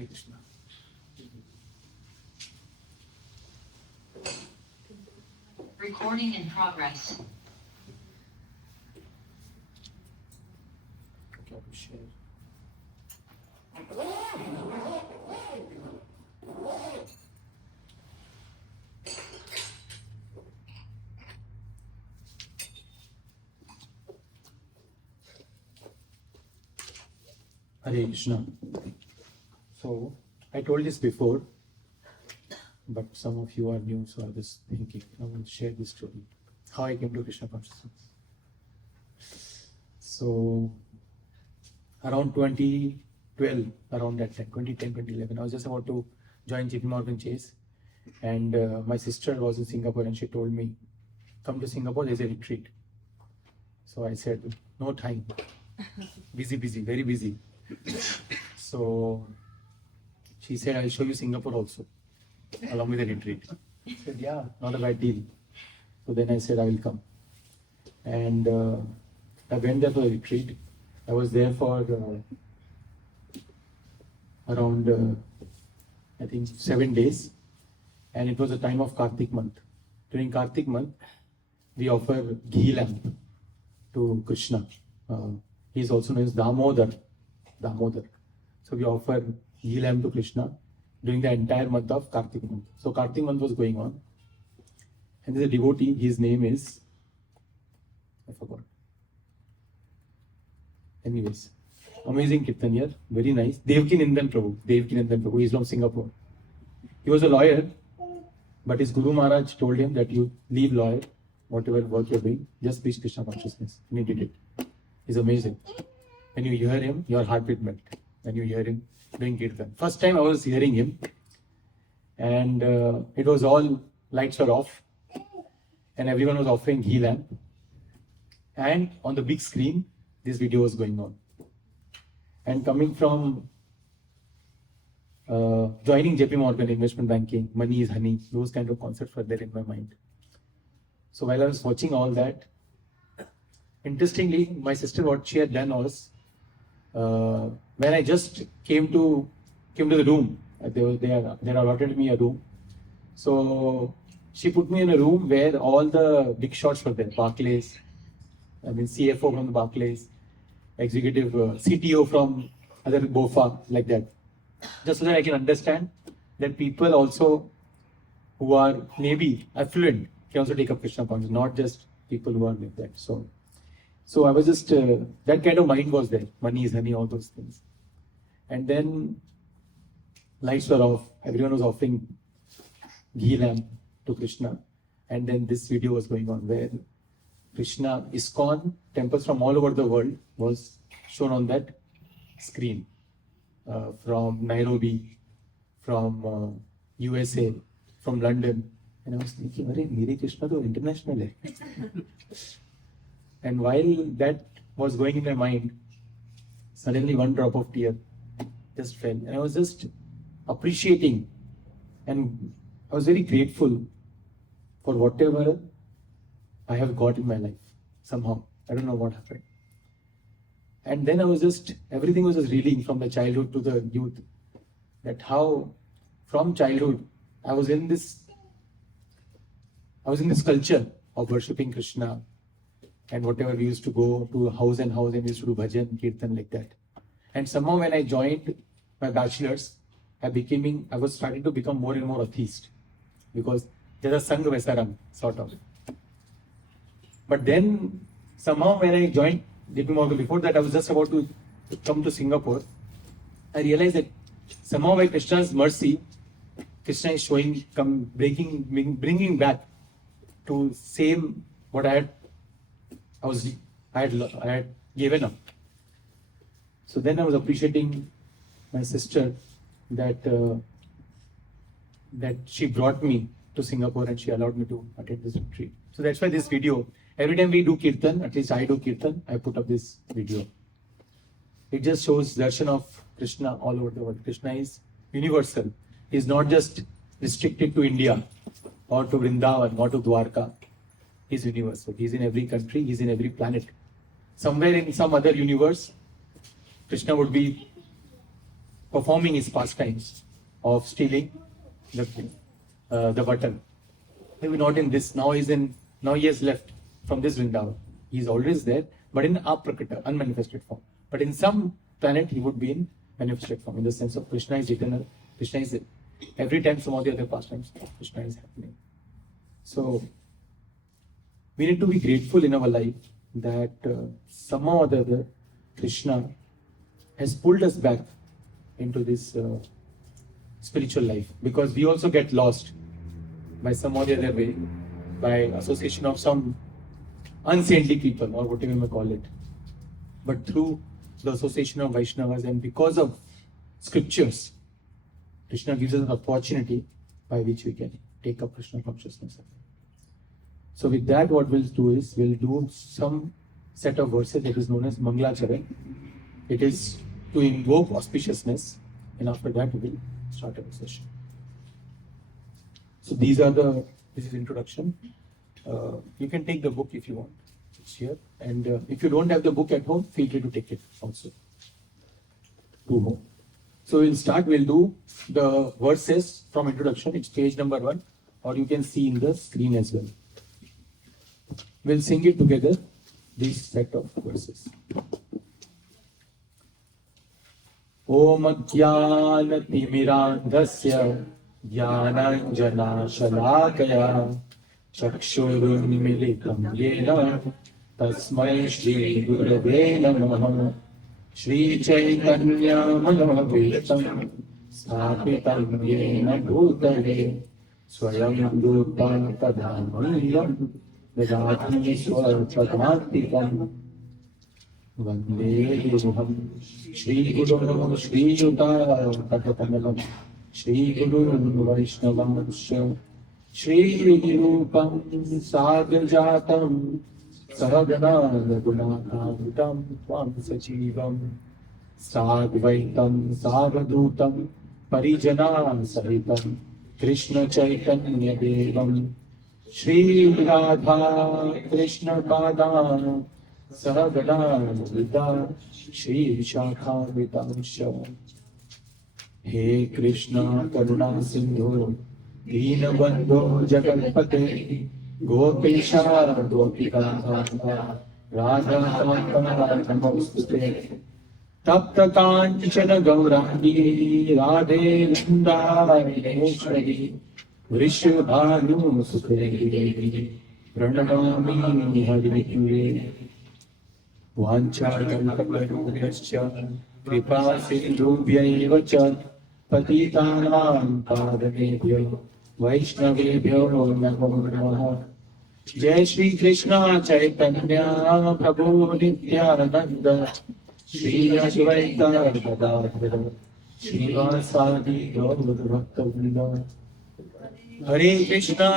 Hare Krishna. Recording in progress. Okay, I will share. Hare Krishna. So, I told this before, but some of you are new, so I was thinking I want to share this story. How I came to Krishna consciousness. So, around 2012, around that time, 2010, 2011, I was just about to join JP Morgan Chase, and my sister was in Singapore and she told me, come to Singapore, there's a retreat. So I said, no time, busy, very busy. So she said, I'll show you Singapore also, along with the retreat. I said, yeah, not a bad deal. So then I said, I will come. And I went there for the retreat. I was there for around, I think, 7 days. And it was a time of Kartik month. During Kartik month, we offer ghee lamp to Krishna. He is also known as Damodar. So we offer ghee lamp to Krishna during the entire month of Kartik month. So Kartik month was going on. And there's a devotee, his name is, I forgot. Anyways, amazing Kirtaniya, very nice. Devkinandan Prabhu, he is from Singapore. He was a lawyer, but his Guru Maharaj told him that you leave lawyer, whatever work you're doing, just preach Krishna consciousness. And he did it. He's amazing. When you hear him, your heart will melt. When you hear him doing Kirtan. First time I was hearing him, and it was all lights were off, and everyone was offering ghee lamp. And on the big screen, this video was going on. And coming from joining JP Morgan, investment banking, money is honey, those kind of concepts were there in my mind. So while I was watching all that, interestingly, my sister, what she had done was, when I just came to the room, they allotted me a room. So she put me in a room where all the big shots were there, Barclays, CFO from the Barclays, executive CTO from other BOFA, like that. Just so that I can understand that people also who are maybe affluent can also take up Krishna consciousness, not just people who are like that. So I was just, that kind of mind was there. Money is honey, all those things. And then lights were off. Everyone was offering ghee lamp to Krishna. And then this video was going on where Krishna, ISKCON temples from all over the world was shown on that screen. From Nairobi, from USA, from London. And I was thinking, Hare, Mere Krishna to international hai. And while that was going in my mind, suddenly one drop of tear just fell. And I was just appreciating, and I was very grateful for whatever I have got in my life. Somehow, I don't know what happened. And then I was just, everything was just reeling from the childhood to the youth. That how, from childhood, I was in this culture of worshipping Krishna. And whatever, we used to go to house and we used to do bhajan, kirtan, like that. And somehow when I joined my bachelor's, I was starting to become more and more atheist. Because there's a Sangha Vesaram, sort of. But then, somehow when I joined JP Morgan, before that I was just about to come to Singapore, I realized that somehow by Krishna's mercy, Krishna is bringing back to same what I had given up. So then I was appreciating my sister that she brought me to Singapore and she allowed me to attend this retreat. So that's why this video, every time we do Kirtan, at least I do Kirtan, I put up this video. It just shows darshan of Krishna all over the world. Krishna is universal. He is not just restricted to India or to Vrindavan or to Dwarka. He is universal. He is in every country, he is in every planet. Somewhere in some other universe, Krishna would be performing his pastimes of stealing the button. Maybe not in this. Now he has left from this Vrindavan. He is always there, but in aprakita, unmanifested form. But in some planet he would be in manifested form, in the sense of Krishna is eternal. Krishna is every time some of the other pastimes, Krishna is happening. So we need to be grateful in our life that somehow or the other Krishna has pulled us back into this spiritual life, because we also get lost by some or the other way, by association of some unsaintly people or whatever you may call it. But through the association of Vaishnavas and because of scriptures, Krishna gives us an opportunity by which we can take up Krishna consciousness. So with that, what we'll do is, we'll do some set of verses that is known as Mangalacharan. It is to invoke auspiciousness, and after that we will start our session. So this is introduction. You can take the book if you want. It's here. And if you don't have the book at home, feel free to take it also to home. So we'll do the verses from introduction. It's page number 1, or you can see in the screen as well. We'll sing it together, this set of verses. Om Ajnana-timirandhasya Jnananjana-shalakaya Chakshurunmilitam Yena Tasmai Shri Gurave Namaha Shri Chaitanya Manavishtam Sthapitam Yena Bhūtane Swayam Rupa Tadhaniyam Vedāti Swarpadantikam Vande Guruham Shri Guru Shri Yuta Patatamelam Shri Guru Vaishnavaṁ Shri Rupam Sadhajatam Sahagana Gunātāvitam Tvam Sajivam Sadvaitam Savadhutam Parijana Sahitam Krishna Chaitanya Devam Shri Radha Krishna Pada Sahagana Vida Shri Vishakha Vitamsha. He Krishna Karuna Sindhu Dīnabandho Jagatpate Gopesha Gopika Radha Namostute Tapta Kanchana Gaurangi Radhe Vrindavaneshwari Vrishabhanu Sukhe Pranamami Harikure Vanchakalpatarubhyascha Kripa Sindhubhyaiva cha Patitanam Padamebhyo Vaishnavebhyo Namo Namaha. Jai Shri Krishna Chaitanya Prabhu Nityananda Shri Advaita Gadadhara Shri Vasadi Gaur Bhakta. Hare Krishna,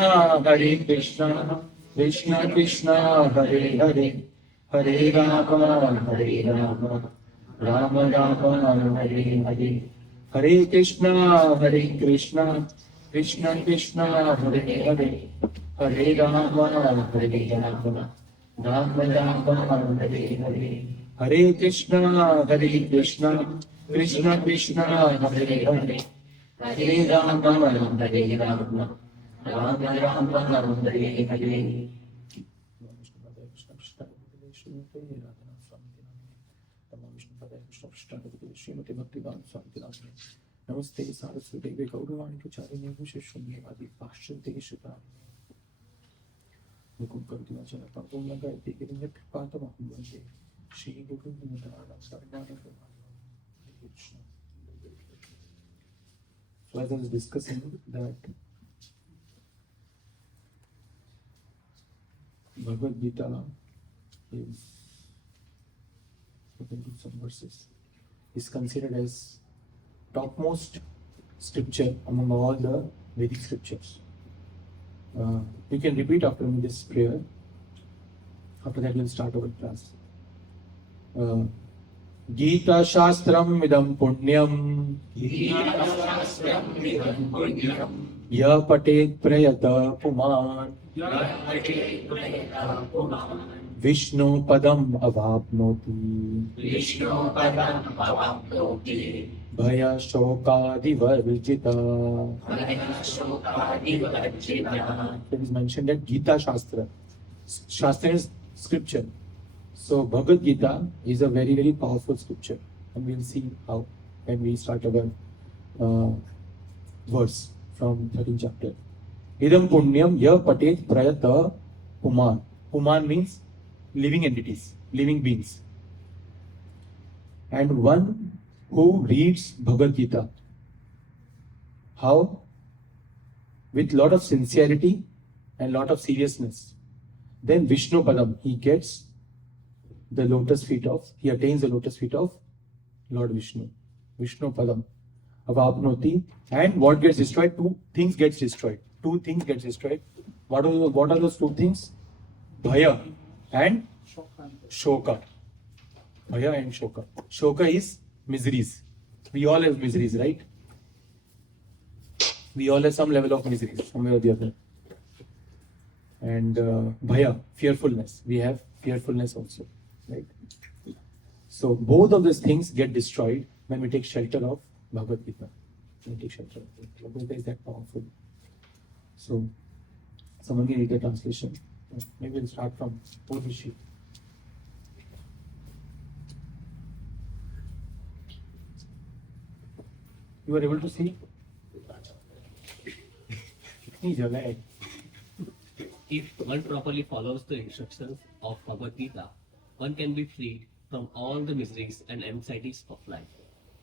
Krishna Krishna, Hare Hare, Hare Rama, Rama Rama, Hare Hare. Hare Krishna, Krishna Krishna, Hare Hare, Hare Rama, Rama Rama, Hare Hare. Hare Krishna, Krishna Krishna, Hare Hare, Hare Rama, Rama Rama, Hare Hare. Namaste Saraswati Devi Gaurāni Pracharine Visheshwamyevadi Paśyate Shita Nukum Kartinachala Pangum Nagayate Giringa Kripatamaham Vande Shri Guru Nidhana Sarvana. So as I was discussing that Bhagavad Gita is, we can do some verses, is considered as topmost scripture among all the Vedic scriptures. You can repeat after me this prayer. After that we'll start our class. Gita Shastram Midam Punyam Ya Patet Prayata Puman Viṣṇu padam avapnoti. Viṣṇu padam avapnoti. Bhaya shokadi varjita. Bhaya shokadi varjita. It is mentioned that Gita Shastra. Shastra is scripture. So Bhagavad Gita is a very, very powerful scripture. And we'll see how when we start our verse from 13th chapter. Idam punyam ya patet prayata puman. Puman means living entities, living beings. And one who reads Bhagavad Gita, how? With lot of sincerity and lot of seriousness. Then Viṣṇu Padam, he gets the lotus feet of, he attains the lotus feet of Lord Viṣṇu. Viṣṇu Padam avapnoti. And what gets destroyed? Two things gets destroyed. Two things gets destroyed. What are those two things? Bhaya and shoka. Bhaya and shoka. Shoka is miseries. We all have miseries, right? We all have some level of miseries, somewhere or the other. And bhaya, fearfulness. We have fearfulness also, right? So both of these things get destroyed when we take shelter of Bhagavad Gita. When we take shelter of it. Bhagavad Gita is that powerful. So someone can read the translation. Maybe we'll start from Purport. You are able to see? If one properly follows the instructions of Bhagavad Gita, one can be freed from all the miseries and anxieties of life.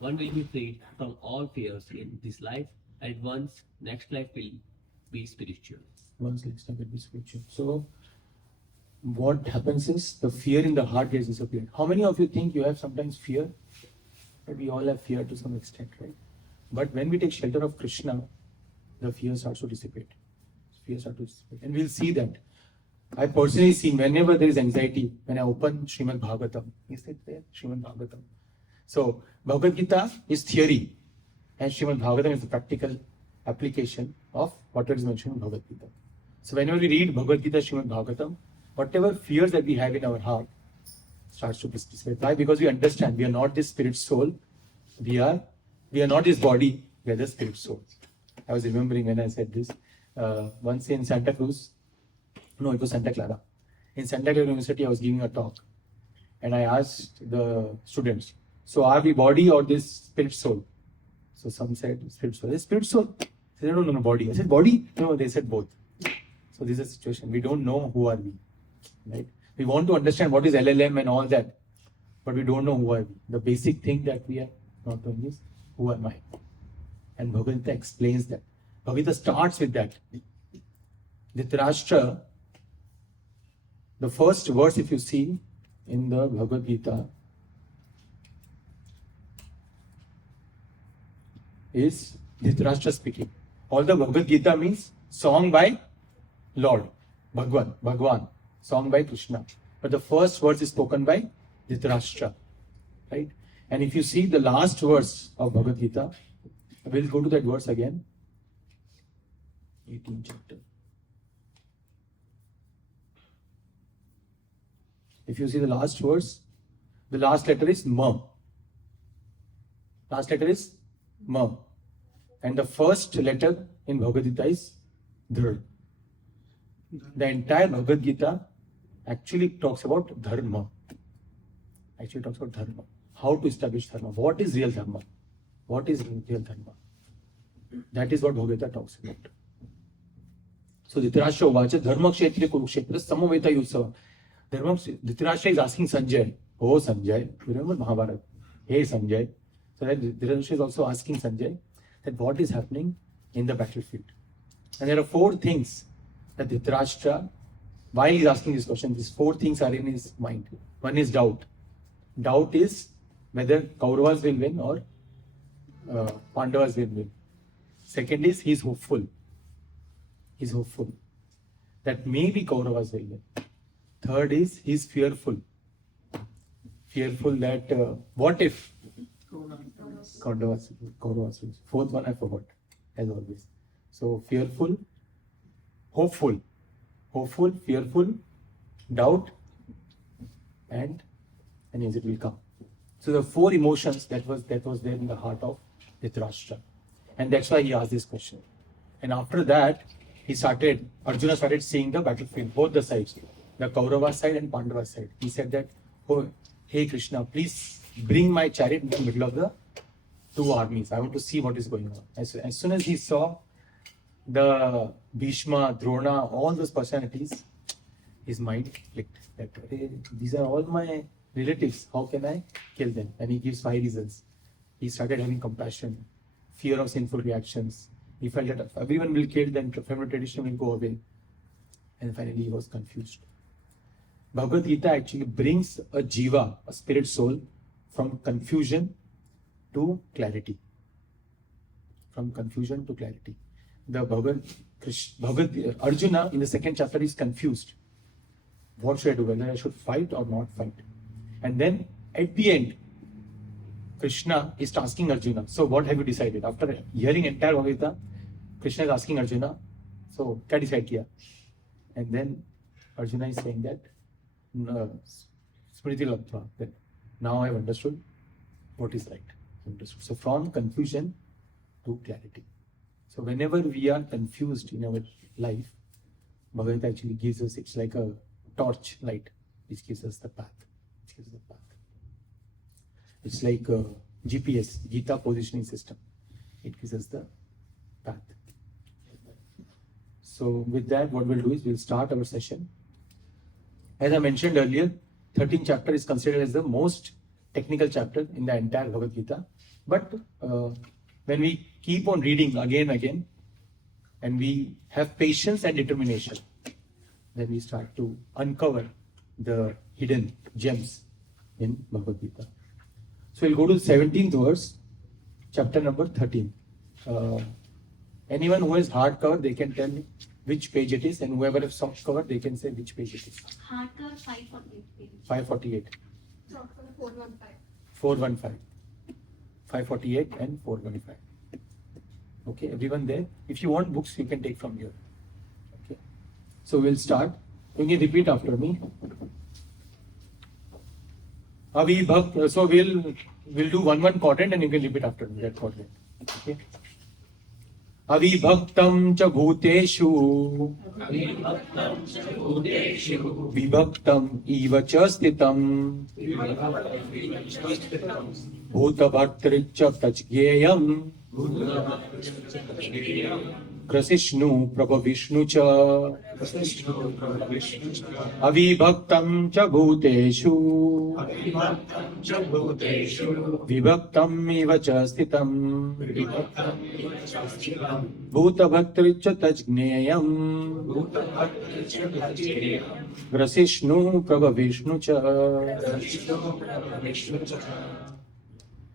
One will be freed from all fears in this life, and one's next life will be spiritual. One's next life will be spiritual. So, what happens is the fear in the heart gets disappeared. How many of you think you have sometimes fear? But we all have fear to some extent, right? But when we take shelter of Krishna, the fear starts to dissipate. Fear starts to dissipate. And we'll see that. I personally see whenever there is anxiety, when I open Srimad Bhagavatam, is it there? Srimad Bhagavatam. So, Bhagavad Gita is theory, and Srimad Bhagavatam is the practical application of what is mentioned in Bhagavad Gita. So, whenever we read Bhagavad Gita, Srimad Bhagavatam, whatever fears that we have in our heart starts to dissipate. Why? Because we understand we are not this spirit soul, we are not this body, we are the spirit soul. I was remembering when I said this, once in Santa Cruz, no, it was Santa Clara. In Santa Clara University, I was giving a talk, and I asked the students, so are we body or this spirit soul? So some said spirit soul. I said, spirit soul? They said, no, body. I said, body? No, they said both. So this is a situation. We don't know who are we, right? We want to understand what is LLM and all that, but we don't know who are we. The basic thing that we are not knowing is, who am I? And Bhagavad Gita explains that. Bhagavad Gita starts with that. Dhritarashtra, the first verse, if you see in the Bhagavad Gita, is Dhritarashtra speaking. All the Bhagavad Gita means song by Lord, Bhagwan, song by Krishna. But the first verse is spoken by Dhritarashtra, right? And if you see the last verse of Bhagavad Gita, we'll go to that verse again. 18th chapter. If you see the last verse, the last letter is Ma. Last letter is Ma. And the first letter in Bhagavad Gita is Dhr. The entire Bhagavad Gita actually talks about Dharma. How to establish Dharma. What is real Dharma? What is real Dharma? That is what Bhagavad Gita talks about. So Dhritarashtra Uvacha Dharma Kshetra Kurukṣetra Samaveta Yutsava. Dhritarashtra is asking Sanjay, oh Sanjay, remember Mahabharata? Hey Sanjay. So Dhritarashtra is also asking Sanjay that what is happening in the battlefield. And there are four things that Dhritarashtra, while he is asking this question, these four things are in his mind. One is doubt. Doubt is whether Kauravas will win or Pandavas will win. Second is he is hopeful. He is hopeful that maybe Kauravas will win. Third is he is fearful. Fearful that what if Kauravas will. Fourth one I forgot, as always. So fearful, hopeful, fearful, doubt, and yes, it will come. So the four emotions that was there in the heart of Dhritarashtra, and that's why he asked this question. And after that, Arjuna started seeing the battlefield, both the sides, the Kaurava side and Pandava side. He said that, oh, hey Krishna, please bring my chariot in the middle of the two armies. I want to see what is going on. As soon as he saw the Bhishma, Drona, all those personalities, his mind clicked that, hey, these are all my relatives. How can I kill them? And he gives 5 reasons. He started having compassion, fear of sinful reactions. He felt that if everyone will kill, then family tradition will go away. And finally, he was confused. Bhagavad Gita actually brings a jiva, a spirit soul, from confusion to clarity. From confusion to clarity. The Arjuna in the 2nd chapter is confused. What should I do? Whether I should fight or not fight? And then at the end, Krishna is asking Arjuna, so what have you decided? After hearing entire Bhagavad Gita, Krishna is asking Arjuna, so kya decide kiya? And then Arjuna is saying that, Smriti Latva, that now I have understood what is right. Understood. So from confusion to clarity. So whenever we are confused in our life, Bhagavad Gita actually gives us, it's like a torch light, which gives us the path. It's like a GPS, Gita positioning system. It gives us the path. So with that, what we'll do is we'll start our session. As I mentioned earlier, 13th chapter is considered as the most technical chapter in the entire Bhagavad Gita. But when we keep on reading again and again, and we have patience and determination, then we start to uncover the hidden gems in Bhagavad Gita. So we'll go to the 17th verse, chapter number 13. Anyone who has hardcover, they can tell me which page it is, and whoever has soft cover, they can say which page it is. Hardcover 548. 548. Soft cover 415. 415. 548 and 415. Okay, everyone there? If you want books, you can take from here. Okay. So we'll start. You can repeat after me. Avibhaktaṁ. So we'll do one quadrant and you can repeat after me that quadrant. Okay. Avibhaktaṁ ca bhūteṣu. Vibhaktam iva ca sthitam. Bhūta-bhartṛ ca jñeyaṁ. grasiṣṇu prabhaviṣṇu ca. Avibhaktaṁ ca bhūteṣu. Vibhaktam iva ca sthitam. Bhūta-bhartṛ ca jñeyam. grasiṣṇu prabhaviṣṇu ca.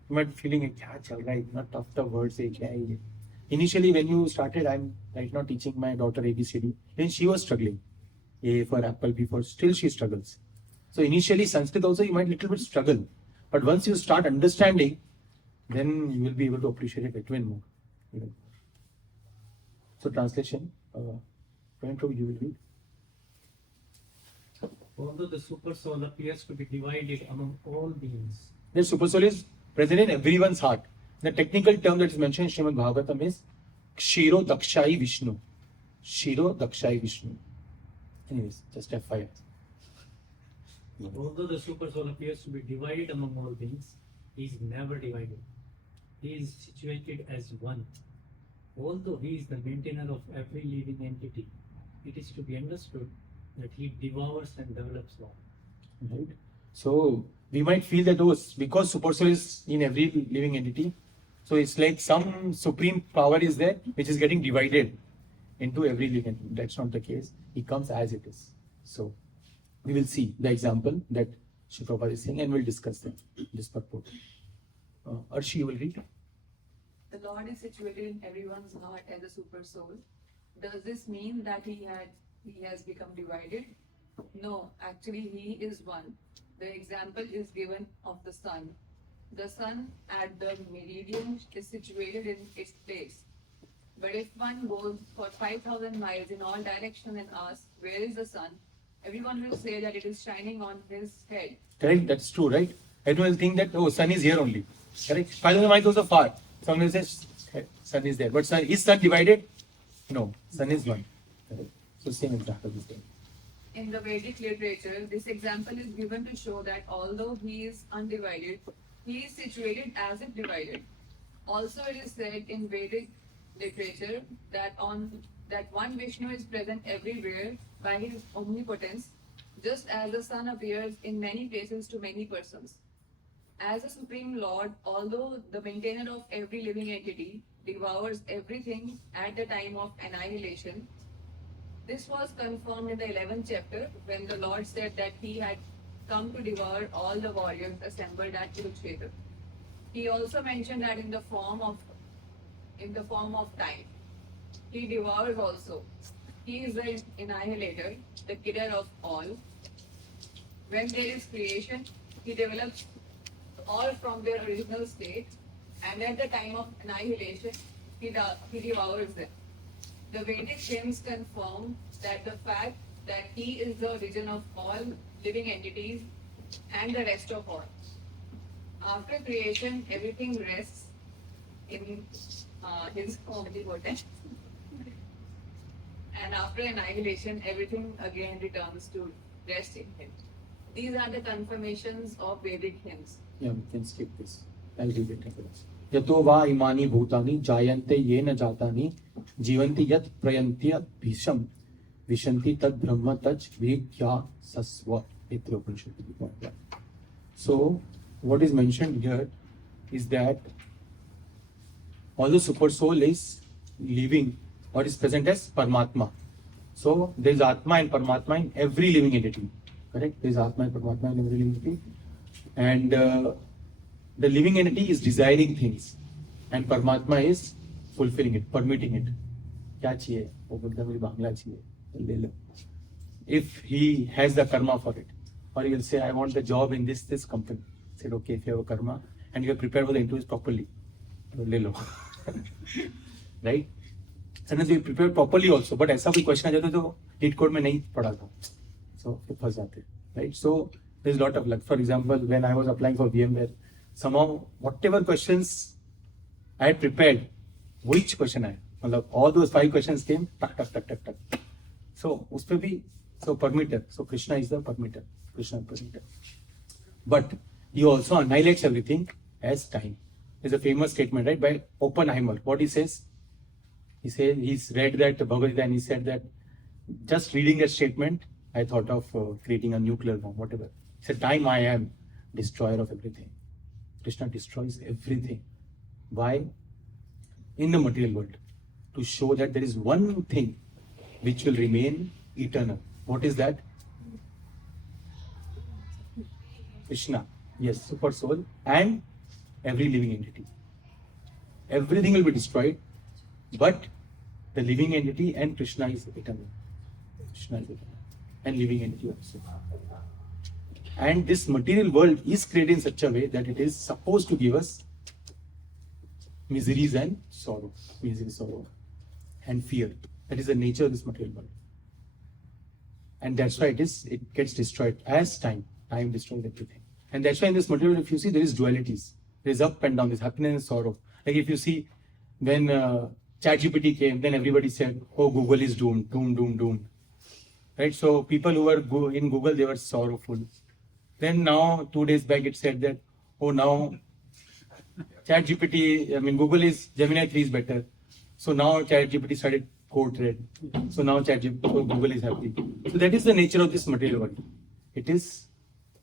You might be feeling kya chal raha hai, itna tough the words hai, kya hai ye? Initially, when you started, I'm right now teaching my daughter ABCD. Then she was struggling. A for apple, B for, still she struggles. So initially, Sanskrit also you might little bit struggle. But once you start understanding, then you will be able to appreciate it even more. So translation, Prabhu, you will read. Although the Supersoul appears to be divided among all beings, The Supersoul is present in everyone's heart. The technical term that is mentioned in Srimad Bhagavatam is Kshiro Dakshai Viṣṇu. Kshiro Dakshai Viṣṇu. Anyways, just FYI. although the Supersoul appears to be divided among all beings, he is never divided. He is situated as one. Although he is the maintainer of every living entity, it is to be understood that he devours and develops law. Right? So we might feel that because Supersoul is in every living entity, so it's like some supreme power is there which is getting divided into every living entity. That's not the case. He comes as it is. So we will see the example that Shri Prabhupada is saying and we'll discuss that. This purport. Arshi, you will read. The Lord is situated in everyone's heart as a super soul. Does this mean that he has become divided? No, actually he is one. The example is given of the sun. The sun at the meridian is situated in its place. But if one goes for 5,000 miles in all directions and asks, where is the sun? everyone will say that it is shining on his head. Correct? That's true, right? Everyone will think that, oh, sun is here only. Correct? Father might also far. Someone will say, sun is there. But sun, is sun divided? No, sun is one. Correct? So same example is there. In the Vedic literature, this example is given to show that although he is undivided, he is situated as if divided. Also, it is said in Vedic literature that one Viṣṇu is present everywhere by his omnipotence, just as the sun appears in many places to many persons. As a Supreme Lord, although the maintainer of every living entity, devours everything at the time of annihilation, this was confirmed in the 11th chapter when the Lord said that he had come to devour all the warriors assembled at Kurukṣetra. He also mentioned that in the form of time. He devours also. He is the annihilator, the killer of all. When there is creation, he develops all from their original state, and at the time of annihilation, he devours them. The Vedic hymns confirm that the fact that he is the origin of all living entities and the rest of all. After creation, everything rests in his omnipotence. And after annihilation, everything again returns to rest in him. These are the confirmations of Vedic hymns. Yeah, we can skip this. I'll read it. Yato va imāni bhūtāni jāyante yena jātāni jivanti yat prayanti bhisham vishanti tad brahma taj vigya sasva. Taittirīya Upaniṣad. So, what is mentioned here is that although Supersoul is living or is present as Paramatma. So, there is Atma and Paramatma in every living entity. Correct? There is Atma and Paramatma in every living entity. And the living entity is desiring things. And Paramatma is fulfilling it, permitting it. क्या चाहिए? वो बोलता है मुझे बांग्ला चाहिए, ले लो. If he has the karma for it, or he will say, I want the job in this company. I said, okay, if you have a karma and you are prepared for the interviews properly, ले लो. Right? Sometimes we prepare properly also, but ऐसा कोई question आ जाता है तो leet code में नहीं पढ़ा था, so फिर फंस जाते हैं. Right? So there is a lot of luck. For example, when I was applying for VMware, somehow whatever questions I had prepared, which question I had, all those 5 questions came, tuck. So उसपे भी, so permitter. So Krishna is the permitter. Krishna is permitter. But he also annihilates everything as time. There's a famous statement, right, by Oppenheimer. What he says? He said he's read that Bhagavad Gita and he said that just reading that statement, I thought of creating a nuclear bomb, whatever. He said, time I am destroyer of everything. Krishna destroys everything. Why? In the material world. To show that there is one thing which will remain eternal. What is that? Krishna. Yes, Supersoul and every living entity. Everything will be destroyed, but the living entity and Krishna is eternal. Krishna is eternal. And living entity also. And this material world is created in such a way that it is supposed to give us miseries and sorrow. Misery, sorrow, and fear. That is the nature of this material world. And that's why it gets destroyed as time. Time destroys everything. And that's why in this material, if you see, there is dualities. There is up and down, there is happiness and sorrow. Like if you see, when ChatGPT came, then everybody said, oh, Google is doomed. Right? So people who were in Google, they were sorrowful. Then now, 2 days back, it said that, oh, now Google is, Gemini 3 is better. So now ChatGPT started Code Red. So now Google is happy. So that is the nature of this material world. It is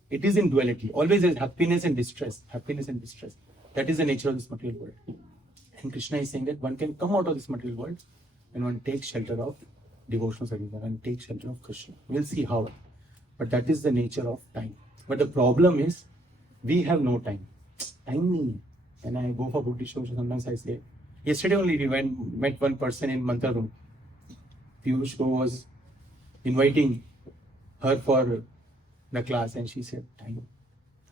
in duality. Always there is happiness and distress. Happiness and distress. That is the nature of this material world. And Krishna is saying that one can come out of this material world and one takes shelter of devotional service and takes shelter of Krishna. We'll see how. But that is the nature of time. But the problem is, we have no time. Time nahi. When I go for bhūteṣu, sometimes I say, yesterday only we met one person in Mantra room. Piyush, who was inviting her for the class, and she said, time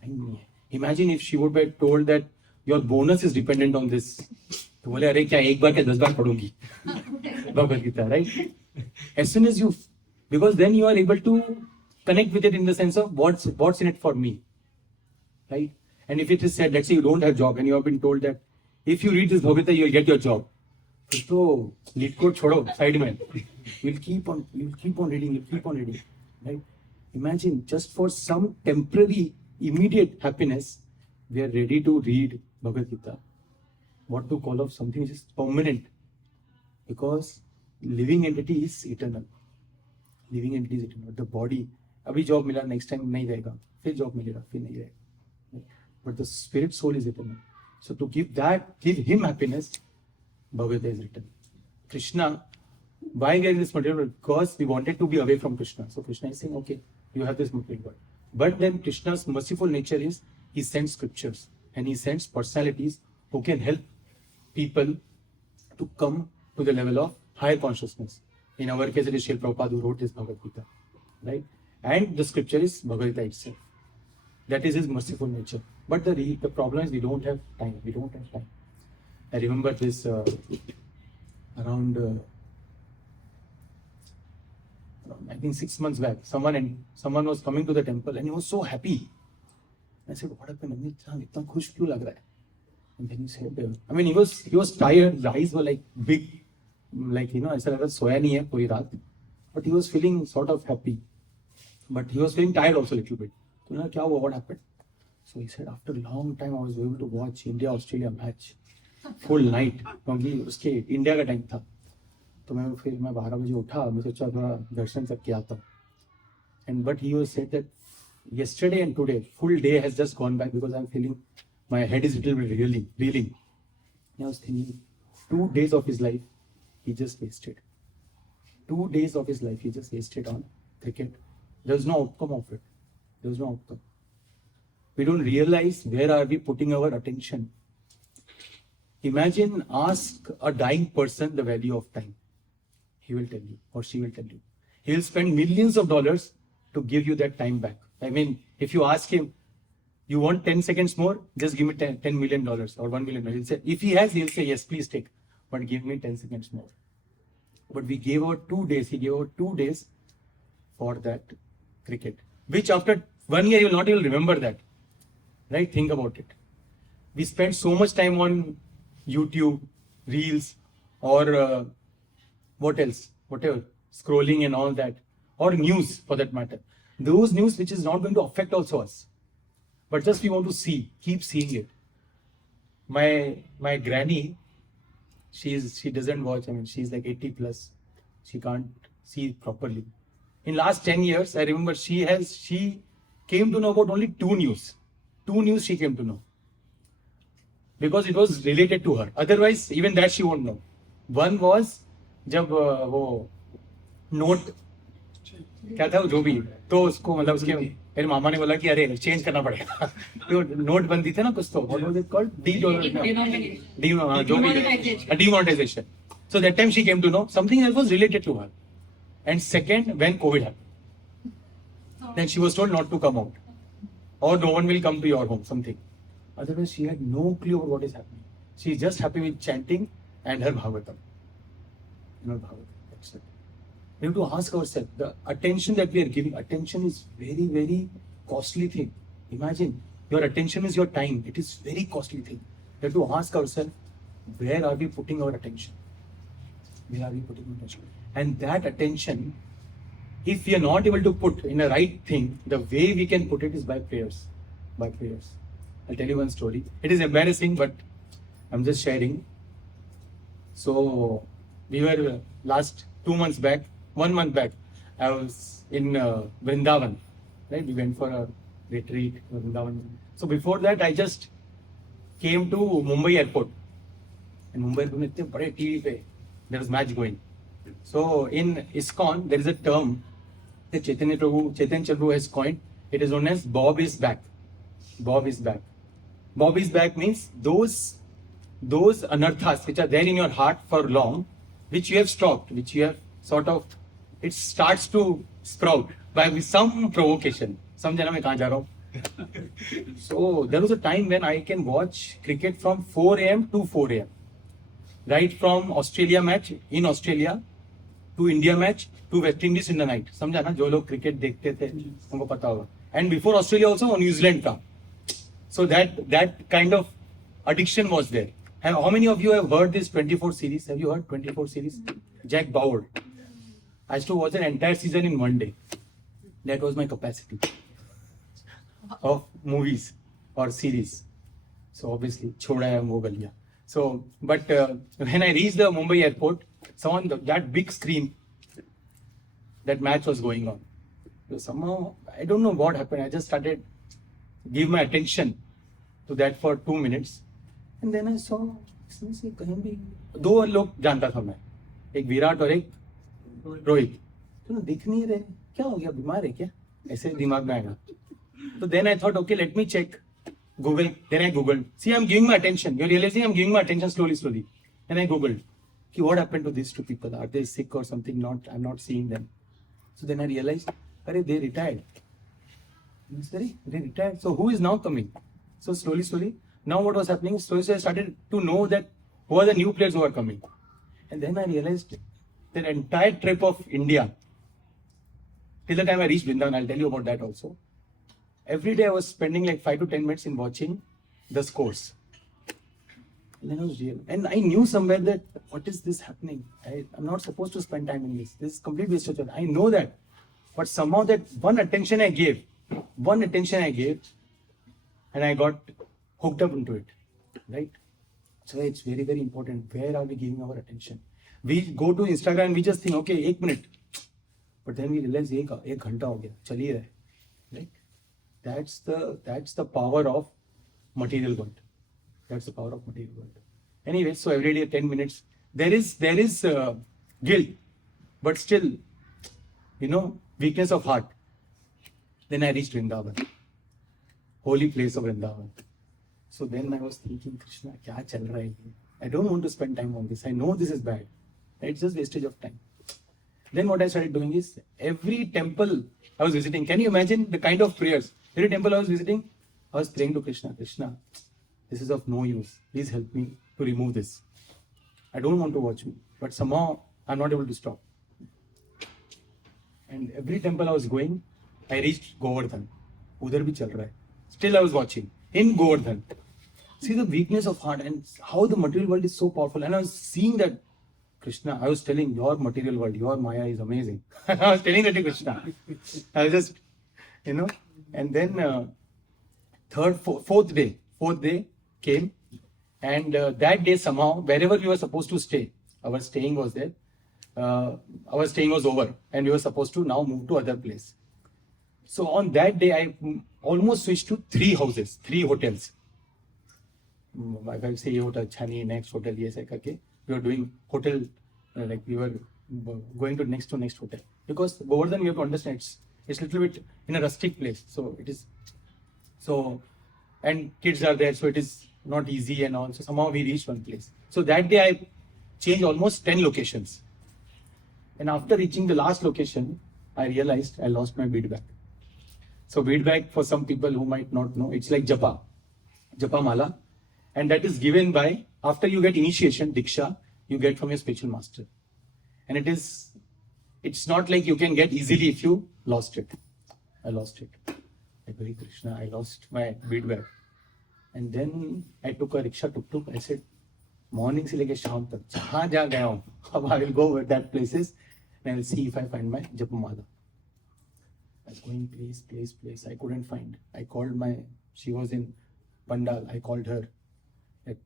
nahi hai. Imagine if she would be told that your bonus is dependent on this. तो बोले अरे क्या एक बार क्या 10 बार पढ़ूंगी Bhagavad Gita, right? As soon as you, because then you are able to connect with it in the sense of what's in it for me, right? And if it is said, let's say you don't have job and you have been told that if you read this Bhagavad Gita, you'll get your job. So lead code chodo, side mein. You'll keep on reading, right? Imagine just for some temporary, immediate happiness, we are ready to read Bhagavad Gita. What to call of something which is permanent, because living entity is eternal. Living entity is eternal. The body, abhi job mila, next time nahi rahega, फिर job मिलेगा, फिर नहीं रहेगा. But the spirit soul is eternal. So to give him happiness, Bhagavad Gita is written. Krishna, why we are in this material? Because we wanted to be away from Krishna. So Krishna is saying, okay, you have this material world. But then Krishna's merciful nature is, he sends scriptures and he sends personalities who can help people to come to the level of higher consciousness. In our case, it is Srila Prabhupada who wrote this Bhagavad Gita, right? And the scripture is Bhagavad Gita itself. That is his merciful nature. But the problem is we don't have time. I remember this around I think 6 months back. Someone was coming to the temple and he was so happy. I said, what happened? Itna khush kyun lag raha hai? And then he said, I mean, he was tired. His eyes were like big, like, ऐसा लग रहा सोया नहीं है पूरी रात. But he was feeling sort of happy. But he was feeling tired also a little bit. So क्या हुआ? What happened? So he said, after a long time, I was able to watch India-Australia match full night. क्योंकि उसके India का time था. तो मैं 12 बजे उठा. मैं सोचा थोड़ा दर्शन करके आता हूँ. And but he was said that yesterday and today, full day has just gone by because I'm feeling my head is a little bit reeling. And I was thinking, 2 days of his life he just wasted. 2 days of his life he just wasted on cricket. There was no outcome of it. There was no outcome. We don't realize where are we putting our attention. Imagine, ask a dying person the value of time. He will tell you, or she will tell you. He will spend millions of dollars to give you that time back. I mean, if you ask him, you want 10 seconds more, just give me $10 million or $1 million. He'll say, if he has, he'll say, yes, please take, but give me 10 seconds more. But we gave out 2 days. He gave out 2 days for that cricket, which after 1 year, you will not even remember that. Right? Think about it. We spend so much time on YouTube, Reels, or what else? Whatever, scrolling and all that, or news for that matter. Those news which is not going to affect also us, but just we want to see, keep seeing it. My granny, she doesn't watch. I mean, she's like 80 plus. She can't see properly. In last 10 years, I remember she came to know about only 2 news. 2 news she came to know. Because it was related to her. Otherwise, even that she won't know. One was, जब वो note क्या था जो भी, तो उसको मतलब उसके मेरे मामा ने बोला कि अरे चेंज करना पड़ेगा. तो नोट बंदी थे ना कुछ तो, what was it called? Demonetization. So that time she came to know something that was related to her. And second, when COVID happened, then she was told not to come out, or no one will come to your home, something. Otherwise, she had no clue about what is happening. She is just happy with chanting and her bhagavatam. That's it. We have to ask ourselves, the attention that we are giving, attention is very, very costly thing. Imagine, your attention is your time. It is very costly thing. We have to ask ourselves, where are we putting our attention? Where are we putting our attention? And that attention, if we are not able to put in the right thing, the way we can put it is by prayers. By prayers. I'll tell you one story. It is embarrassing, but I'm just sharing. So, we were last 2 months back, 1 month back, I was in Vrindavan. Right? We went for a retreat in Vrindavan. So before that, I just came to Mumbai airport. And Mumbai airport, there was match going. So in ISKCON, there is a term that Chaitanya Prabhu has coined. It is known as Bob is back. Bob is back. Bob is back means those anarthas which are there in your heart for long, which you have stopped, which you have sort of, it starts to sprout by some provocation. Samjhana mein kahan ja raha hu. So there was a time when I can watch cricket from 4 a.m. to 4 a.m. Right from Australia match in Australia 2 India match, 2 West Indies in the night. समझा ना, जो लोग cricket देखते थे उनको पता होगा. And before Australia also, New Zealand का. So that kind of addiction was there. And how many of you have heard this 24 series? Have you heard 24 series? Jack Bauer. I used to watch an entire season in one day. That was my capacity of movies or series. So obviously, choda hai wo galiya. So, but when I reached the Mumbai airport, someone that big screen, that match was going on. So somehow, I don't know what happened. I just started give my attention to that for 2 minutes, and then I saw इसमें से कहीं भी 2 लोग जानता था मैं, एक विराट और एक रोहित. तो दिख नहीं रहे, क्या हो गया, बीमार है क्या, ऐसे दिमाग में आएगा. So then I thought, okay, let me check Google. Then I googled. See, I'm giving my attention. You're realizing I'm giving my attention slowly. Then I googled, okay, what happened to these 2 people? Are they sick or something? I'm not seeing them. So then I realized, they retired. They retired. So who is now coming? So slowly. Now what was happening? Slowly I started to know that who are the new players who are coming. And then I realized that entire trip of India, till the time I reached Vrindavan, I'll tell you about that also. Every day I was spending like 5 to 10 minutes in watching the scores. And then I was real. And I knew somewhere that what is this happening? I'm not supposed to spend time in this. This is complete waste of time. I know that. But somehow that one attention I gave, and I got hooked up into it. Right? So it's very, very important. Where are we giving our attention? We go to Instagram and we just think, okay, 1 minute. But then we realize, 1 ghanta ho gaya, chal hi rahe. Right? That's the power of material world. That's the power of material world. Anyway, so every day 10 minutes. There is guilt, but still, weakness of heart. Then I reached Vrindavan, holy place of Vrindavan. So then I was thinking, Krishna, kya chal raha hai? I don't want to spend time on this. I know this is bad. It's just wastage of time. Then what I started doing is, every temple I was visiting, can you imagine the kind of prayers? Every temple I was visiting, I was praying to Krishna, Krishna, this is of no use. Please help me to remove this. I don't want to watch me, but somehow I'm not able to stop. And every temple I was going, I reached Govardhan. Udhar bhi chal raha hai. Still I was watching in Govardhan. See the weakness of heart and how the material world is so powerful. And I was seeing that, Krishna, I was telling, your material world, your Maya is amazing. I was telling that to Krishna. I was just, and then fourth day came, and that day somehow, wherever we were supposed to stay, our staying was there. Our staying was over, and we were supposed to now move to other place. So on that day, I almost switched to 3 houses, 3 hotels. My wife say, hotel, chani, next hotel, yes, okay. We were doing hotel, like we were going to next hotel. Because Govardhan, we have to understand, it's a little bit in a rustic place. So it is, and kids are there, so it is not easy and all. So somehow we reached one place. So that day I changed almost 10 locations. And after reaching the last location, I realized I lost my bead bag. So bead bag, for some people who might not know, it's like japa mala. And that is given by, after you get initiation, diksha, you get from your spiritual master. And it's not like you can get easily if you lost it. I lost it. I pray Krishna, I lost my bead bag. And then I took a rickshaw, tuk-tuk. I said, morning se leke shaam tak, jahan gaya hu, I will go where that place is, and I will see if I find my japamala. I was going place. I couldn't find. I called she was in Pandal. I called her. That,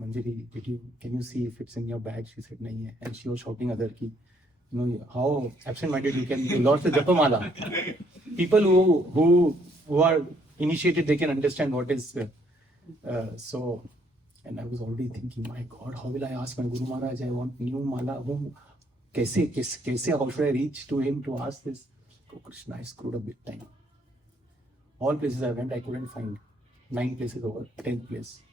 Manjari, can you see if it's in your bag? She said, nahi hai. And she was shouting other ki, how absent-minded you lost the japamala. People who are initiated, they can understand what is so. And I was already thinking, my God, how will I ask my Guru Maharaj? I want new mala. How should I reach to him to ask this? Oh, Krishna, I screwed up big time. All places I went, I couldn't find. 9 places over, 10th place. I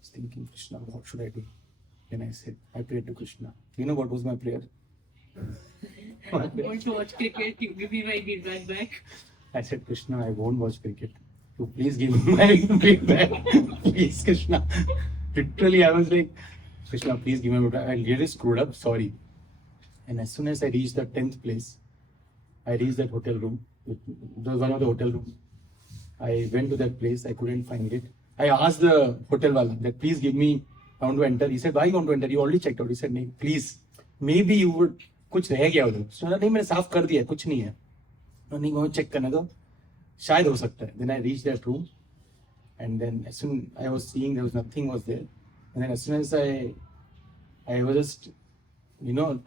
was thinking, Krishna, what should I do? Then I said, I prayed to Krishna. You know what was my prayer? I want to watch cricket. You give me my bead bag back. I said, Krishna, I won't watch cricket. You please give me my bead bag. Please, Krishna. Literally, I was like, Krishna, please give me my bead bag. I really screwed up. Sorry. And as soon as I reached the 10th place, I reached that hotel room. It was one of the hotel rooms. I went to that place. I couldn't find it. I asked the hotel wala that please give me, I want to enter. He said, why you want to enter? You already checked out. He said, no, please. Maybe you would, कुछ रह गया उधर. So नहीं मैंने साफ कर दिया, कुछ नहीं है. नहीं मैं check करने दो. शायद हो सकता है. Then I reached that room, and then as soon I was seeing there was nothing was there, and then as soon as I was just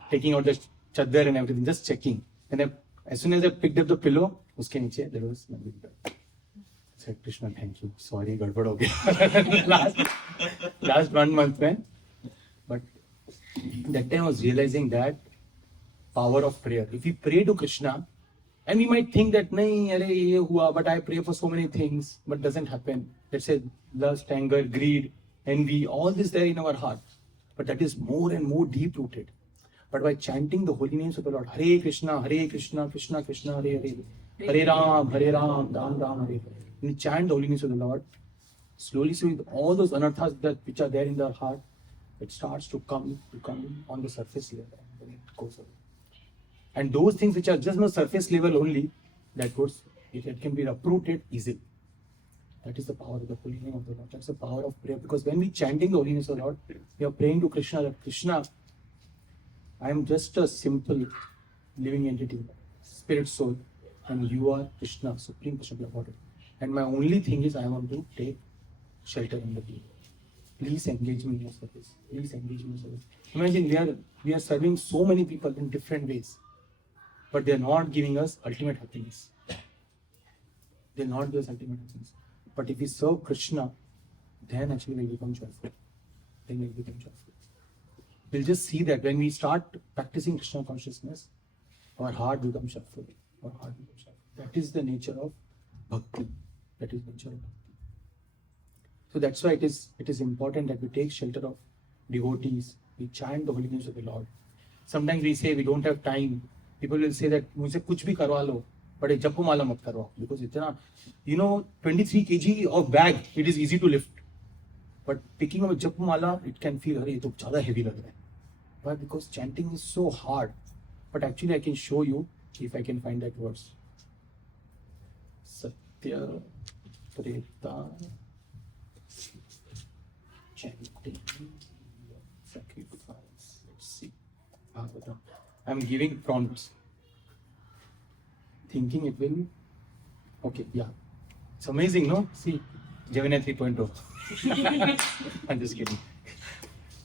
taking out the chadar and everything, just checking, and as soon as I picked up the pillow, उसके नीचे there was nothing. I said, Krishna, thank you. Sorry, गड़बड़ हो गया. last 1 month में, but that time I was realizing that power of prayer. If we pray to Krishna, and we might think that nahi, अरे ये हुआ, but I pray for so many things, but doesn't happen. Let's say lust, anger, greed, envy, all this there in our heart, but that is more and more deep rooted. But by chanting the holy names of the Lord, Hare Krishna, Krishna Krishna, Hare Hare, Hare Ram, Ram Ram, Hare. And you chant the holy names of the Lord, slowly, all those anarthas that which are there in their heart, it starts to come on the surface level, and then it goes away. And those things which are just on the surface level only, it can be uprooted easily. That is the power of the holy name of the Lord. That's the power of prayer. Because when we chanting the holy name of the Lord, we are praying to Krishna that Krishna, I am just a simple living entity, spirit soul, and you are Krishna, supreme Krishna body. And my only thing is I want to take shelter in the people. Please engage me in your service. Please engage me in your service. Imagine we are serving so many people in different ways, but they are not giving us ultimate happiness. They will not give us ultimate happiness. But if we serve Krishna, then actually we become joyful. We'll just see that when we start practicing Krishna consciousness, our heart becomes joyful. That is the nature of bhakti. So that's why it is important that we take shelter of devotees. We chant the holy names of the Lord. Sometimes we say we don't have time. People will say that मुझसे कुछ भी करवा लो, but एक जपो माला मत करवाओ, because इतना 23 kg of bag, it is easy to lift, but picking up a जपो माला, it can feel अरे ये तो ज़्यादा heavy लग रहा है. Why? Because chanting is so hard. But actually I can show you if I can find that verse. Satya Treta chanting sacrifice. Let's see. Bhagavatam. I'm giving prompts. Thinking it will. Okay, yeah. It's amazing, no? See, Gemini 3.0. I'm just kidding.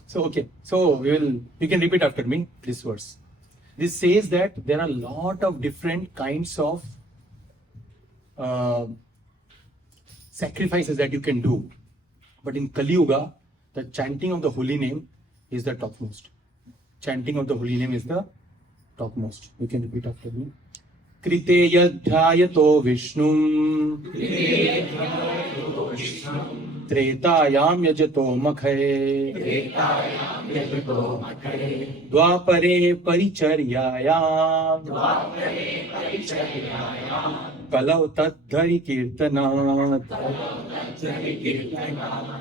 So, okay. So, you can repeat after me this verse. This says that there are a lot of different kinds of sacrifices that you can do. But in Kali Yuga, the chanting of the holy name is the topmost. Chanting of the holy name is the topmost. You can repeat after me. Krite yadhyayato Viṣṇum Tretayam yajato makhe Dvapare paricharyayam Kalau tadhari kirtanat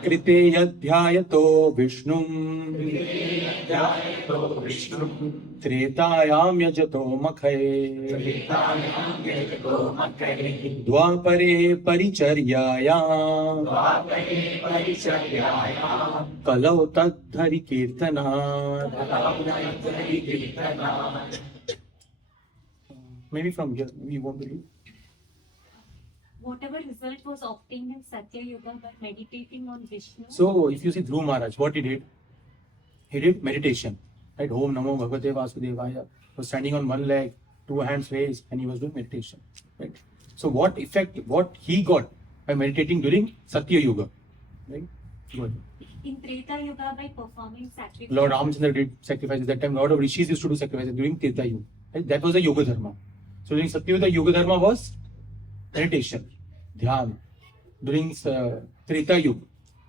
Krite yadhyayato Viṣṇum Tretayam yajato makhe Dvapare paricharyayam Kalau tadhari kirtanat. Maybe from here, we want to read. Whatever result was obtained in Satya Yuga by meditating on Viṣṇu. So, if you see Dhruva Maharaj, what he did meditation. Right? Om Namo Bhagavate Vasudevaya. Was standing on one leg, 2 hands raised, and he was doing meditation. Right? So, what he got by meditating during Satya Yuga? Right? Go ahead. In Treta Yuga by performing sacrifice. Lord Ramchandra did sacrifices. That time, Lord of Rishis used to do sacrifices during Treta Yuga. Right? That was a Yoga Dharma. So, during Satya Yuga, the Yoga Dharma was meditation, dhyan. During Treta Yuga,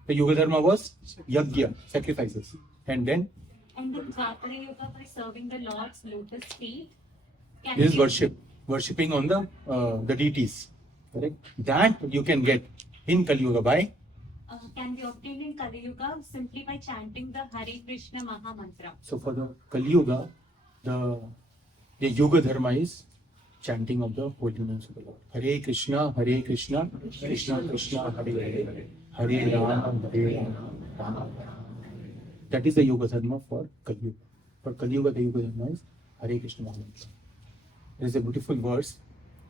the Yoga Dharma was yajna, sacrifices. And then? And the Dvapara Yuga by serving the Lord's lotus feet. This is worshipping on the deities. Correct? That you can get in Kali Yuga by? Can be obtained in Kali Yuga simply by chanting the Hare Krishna Maha Mantra. So for the Kali Yuga, the yoga dharma is chanting of the holy names of the Lord. Hare Krishna, Krishna Krishna, Hare Hare, Hare Rama, Rama. That is the yoga dharma for Kali Yuga. For Kali Yuga, the yoga dharma is Hare Krishna Mahamantra. There is a beautiful verse.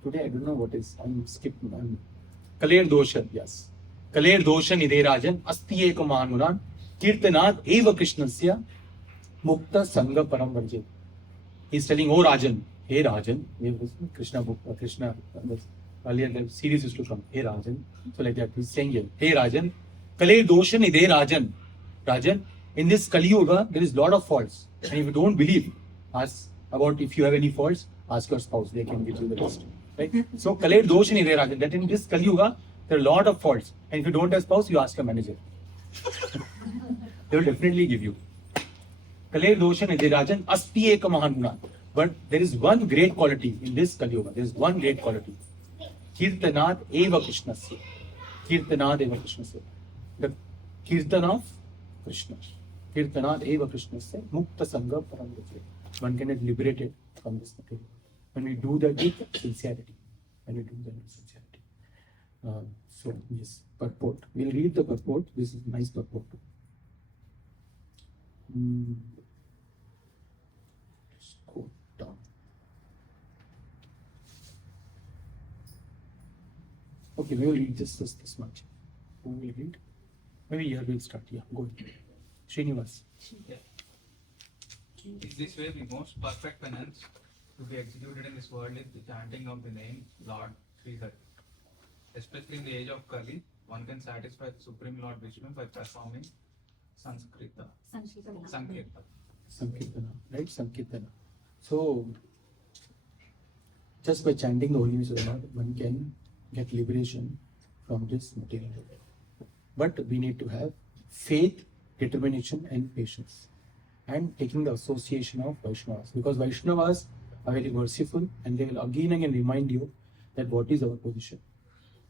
Today I don't know what is. I'm skipping. Kaler dosha, yes. Kaler dosha nide rajan asti eka mahanuran kirtanat eva krishnasya mukta sangha param varjit. He's telling, oh Rajan, hey Rajan, Krishna book, Krishna, earlier the series used to come, hey Rajan. So like that, he's saying here, hey Rajan, Kaler dosha nide rajan. Rajan, in this Kali Yuga, there is lot of faults. And if you don't believe, ask about if you have any faults, ask your spouse, they can give you the rest. Right? So Kaler dosha nide rajan, that in this Kali Yuga, there are a lot of faults. And if you don't have spouse, you ask a manager. They will definitely give you. Kaler dosha nide rajan asti eka mahanuran. But there is one great quality in this Kali Yuga. There is one great quality. Kirtanat eva krishnasya. Kirtanat eva krishnasya. The kirtan of Krishna. Kirtanat eva krishnasya mukta sangha param vrajit. One can get liberated from this material. When we do that with sincerity. When we do that with sincerity. So, yes, purport. We'll read the purport. This is nice purport. Let's go down. Okay, we will read just this much. Who will read? Maybe here we'll start. Yeah, go ahead. Srinivas. Is this way the most perfect penance to be executed in this world is the chanting of the name Lord Sri Hari. Especially in the age of Kali, one can satisfy the Supreme Lord Viṣṇu by performing Sankirtana. Sankirtana, right? Sankirtana. So, just by chanting the holy names of the Lord, one can get liberation from this material world. But we need to have faith, determination, and patience. And taking the association of Vaishnavas. Because Vaishnavas are very merciful and they will again and again remind you that what is our position.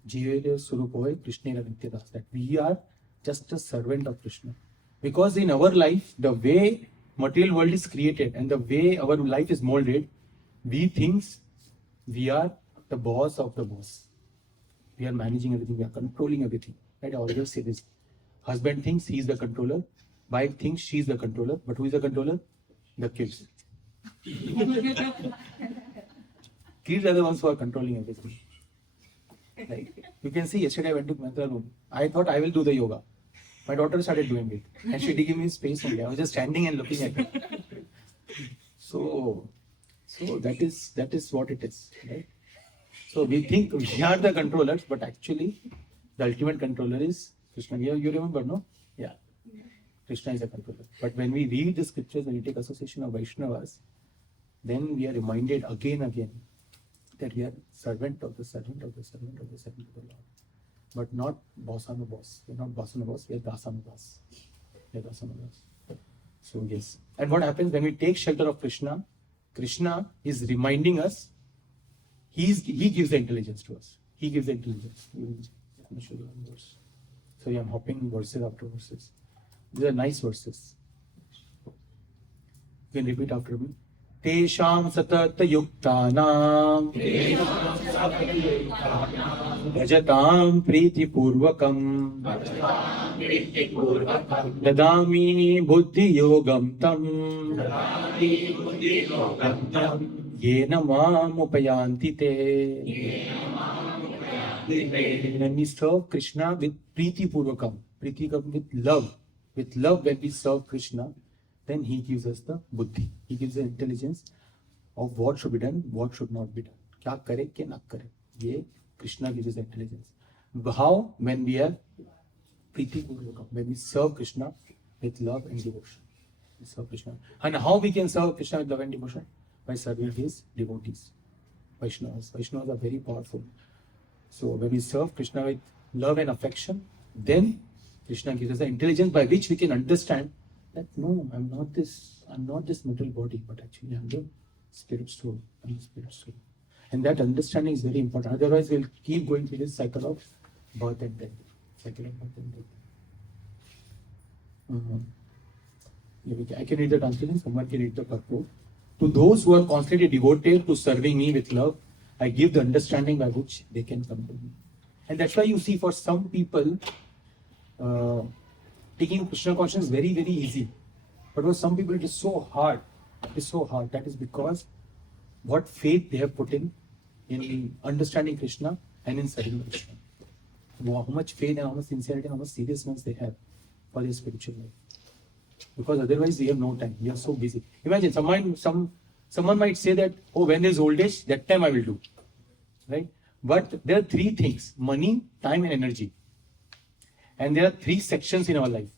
Jivere Surupoy Krishnera Nityadas, that we are just a servant of Krishna. Because in our life, the way material world is created and the way our life is molded, we think we are the boss of the boss. We are managing everything, we are controlling everything. Right? I always say this. Husband thinks he is the controller, wife thinks she is the controller, but who is the controller? The kids. Kids are the ones who are controlling everything. Like, you can see yesterday I went to mantra room. I thought I will do the yoga. My daughter started doing it. And she didn't give me space only. I was just standing and looking at her. So that is what it is. Right? So we think we are the controllers, but actually the ultimate controller is Krishna. You remember, no? Yeah. Krishna is the controller. But when we read the scriptures, when we take association of Vaishnavas, then we are reminded again that we are servant of the servant of the servant of the servant of the Lord. But not boss on the boss. We are not boss on the boss, we are das on the das. We are das on the das. So yes. And what happens when we take shelter of Krishna? Krishna is reminding us, he gives the intelligence to us. He gives the intelligence. Let me show you one verse. So I'm hopping verses after verses. These are nice verses. You can repeat after me. Tesham satata yuktanam bhajatam priti purvakam dadami buddhi yogam tam yena mam upayanti te. When we serve Krishna with priti purvakam, with love, when we serve Krishna, then he gives us the buddhi. He gives the intelligence of what should be done, what should not be done. Kya kare, kya na kare. Ye Krishna gives us the intelligence. How? When we are priti purvakam, when we serve Krishna with love and devotion. We serve Krishna. And how we can serve Krishna with love and devotion? By serving his devotees. Vaishnavas. Vaishnavas are very powerful. So when we serve Krishna with love and affection, then Krishna gives us the intelligence by which we can understand that no, I'm not this material body, but actually I'm the spirit soul. I'm the spirit soul. And that understanding is very important. Otherwise, we'll keep going through this cycle of birth and death. Cycle of birth and death. I can read the translation, someone can read the purport. To those who are constantly devoted to serving me with love, I give the understanding by which they can come to me. And that's why you see for some people, taking Krishna consciousness is very, very easy. But for some people it is so hard. It is so hard. That is because what faith they have put in understanding Krishna and in serving Krishna. How much faith and how much sincerity and how much seriousness they have for their spiritual life. Because otherwise we have no time. We are so busy. Imagine someone might say that, oh, when there is old age, that time I will do. Right? But there are three things: money, time and energy. And there are three sections in our life: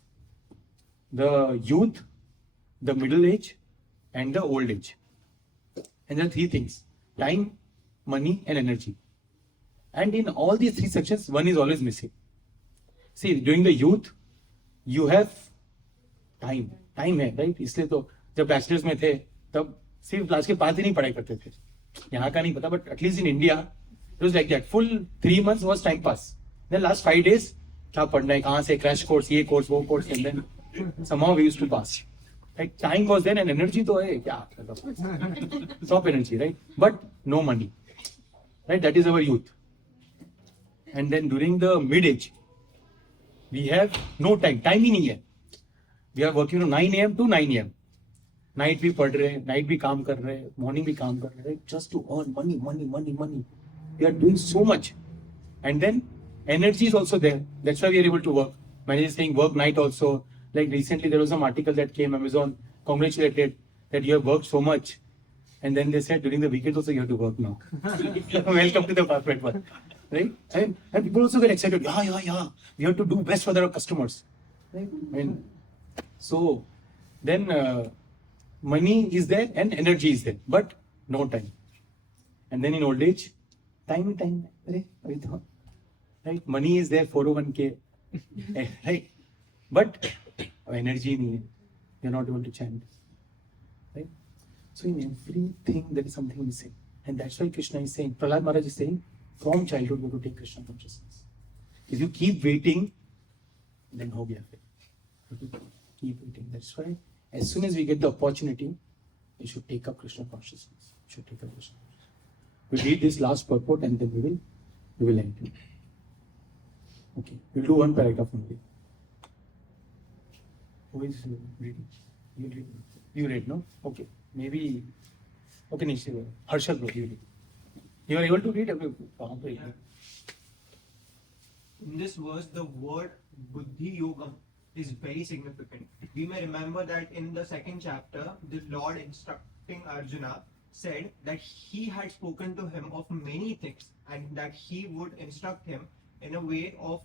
the youth, the middle age and the old age. And there are three things: time, money and energy. And in all these three sections, one is always missing. See, during the youth, you have time. Time है, right? इसलिए तो जब bachelors में थे तब सिर्फ class के 5 दिन ही पढ़ाई करते थे. यहाँ का नहीं पता, but at least in India, it was like that. Full 3 months was time pass. Then last 5 days, क्या पढ़ना है, कहाँ से, crash course, ये course, वो course, and then somehow we used to pass. Like time was there and energy तो है, क्या? Top energy, right? But no money, right? That is our youth. And then during the mid-age, we have no time. Time ही नहीं है. We are working from 9 a.m. to 9 a.m. Night भी पढ़ रहे, night भी काम कर रहे, morning भी काम कर रहे, just to earn money. We are doing so much. And then energy is also there. That's why we are able to work. Manager is saying work night also. Like recently there was some article that came, Amazon congratulated that you have worked so much. And then they said during the weekend also you have to work now. Welcome to the corporate world. Right? And people also get excited. Yeah. We have to do best for our customers. Right? And so then money is there and energy is there, but no time. And then in old age, time. Right? Money is there, 401k. Right? But energy nahi hai. You're not able to chant. Right? So in everything there is something missing. And that's why Krishna is saying, Prahlad Maharaj is saying, from childhood you have to take Krishna consciousness. If you keep waiting, then ho gaya fir. Keep waiting. That's why as soon as we get the opportunity, we should take up Krishna consciousness. We read this last purport and then we will end. Okay, we'll do one paragraph only. Who is reading? You read. You read, no? Okay. Maybe. Okay, Nishi. Harshad, bro, you read. You are able to read everything. In this verse, the word buddhi yogam is very significant. We may remember that in the second chapter, the Lord instructing Arjuna said that he had spoken to him of many things and that he would instruct him in a way of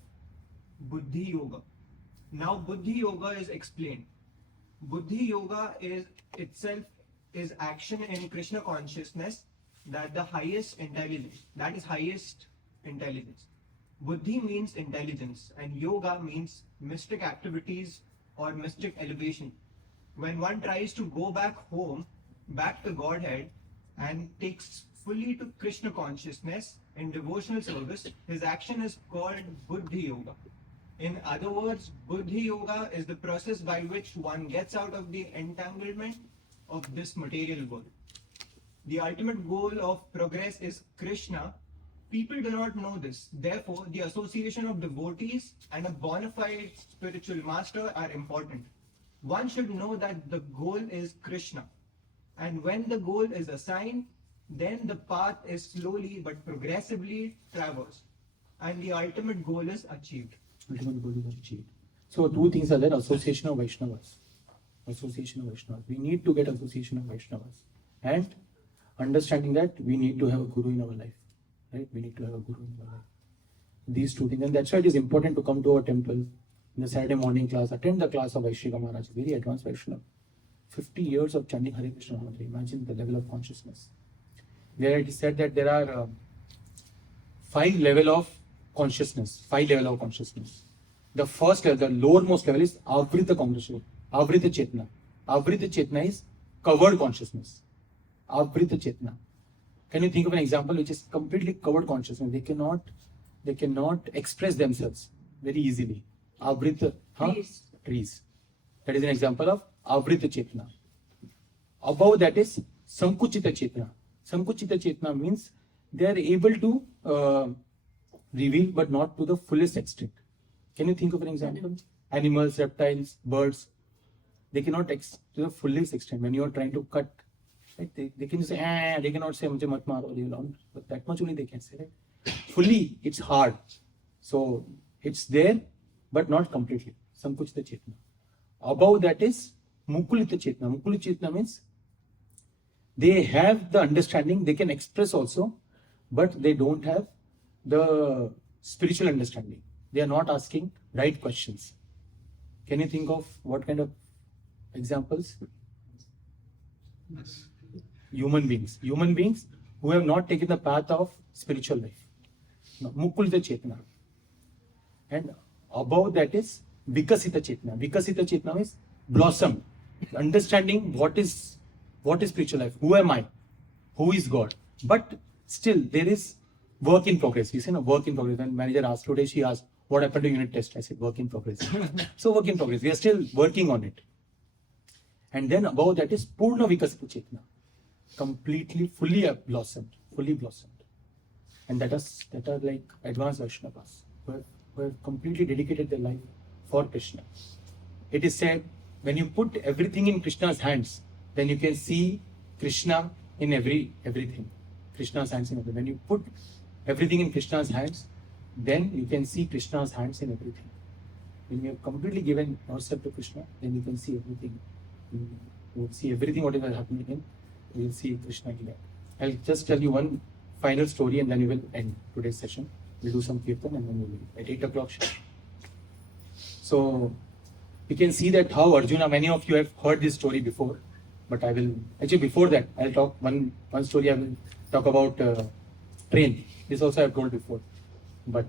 buddhi yoga. Now buddhi yoga is explained. Buddhi yoga is itself is action in Krishna consciousness, that the highest intelligence, that is highest intelligence. Buddhi means intelligence and yoga means mystic activities or mystic elevation. When one tries to go back home, back to Godhead and takes fully to Krishna consciousness in devotional service, his action is called buddhi yoga. In other words, buddhi yoga is the process by which one gets out of the entanglement of this material world. The ultimate goal of progress is Krishna. People do not know this. Therefore, the association of devotees and a bona fide spiritual master are important. One should know that the goal is Krishna. And when the goal is assigned, then the path is slowly but progressively traversed. And the ultimate goal is achieved. So two things are there: association of Vaishnavas. We need to get association of Vaishnavas. And understanding that we need to have a guru in our life. Right? We need to have a guru in our life. These two things. And that's why it is important to come to our temple in the Saturday morning class, attend the class of Vaishnava Maharaj, very advanced Vaishnava. 50 years of chanting Hare Krishna Mantra. Imagine the level of consciousness. Where it is said that there are 5 levels of consciousness. The first level, the lowermost level is Avrita consciousness. Avrita Chetna. Avrita Chetna is covered consciousness. Avrita Chetna. Can you think of an example which is completely covered consciousness? They cannot express themselves very easily. Avrita, trees. That is an example of Avrita Chetna. Above that is Sankuchita Chetna. Sankuchita Chetna means they are able to reveal but not to the fullest extent. Can you think of an example? Animals, reptiles, birds, they cannot to the fullest extent. When you are trying to cut, right, they can say, they cannot say, "Mujhe mat maro," but that much only they can say, right? Fully, it's hard. So, it's there, but not completely. Sankuchita Chetna. Above that is Mukulita Chetna. Mukulita Chetna means they have the understanding, they can express also, but they don't have the spiritual understanding. They are not asking right questions. Can you think of what kind of examples? Human beings who have not taken the path of spiritual life. Mukulita Chetna. And above that is Vikasita Chetna. Vikasita Chetna means blossom, understanding what is spiritual life. Who am I? Who is God? But still there is work in progress. You see, work in progress. When manager asked today, she asked, "What happened to unit test?" I said, "Work in progress." So work in progress. We are still working on it. And then above that is Purna Vikasita Chetna. Completely, fully blossomed. And that are like advanced version of us, who have completely dedicated their life for Krishna. It is said, when you put everything in Krishna's hands, then you can see Krishna in everything. Krishna's hands in everything. When you put everything in Krishna's hands, then you can see Krishna's hands in everything. When you have completely given yourself to Krishna, then you can see everything. You will see everything whatever is happening in, you will see Krishna in that. I'll just tell you one final story and then we will end today's session. We'll do some kirtan and then we'll leave at 8 o'clock. So you can see that how Arjuna, many of you have heard this story before, but I will, actually before that, I'll talk one story. I will talk about train. This also I have told before. But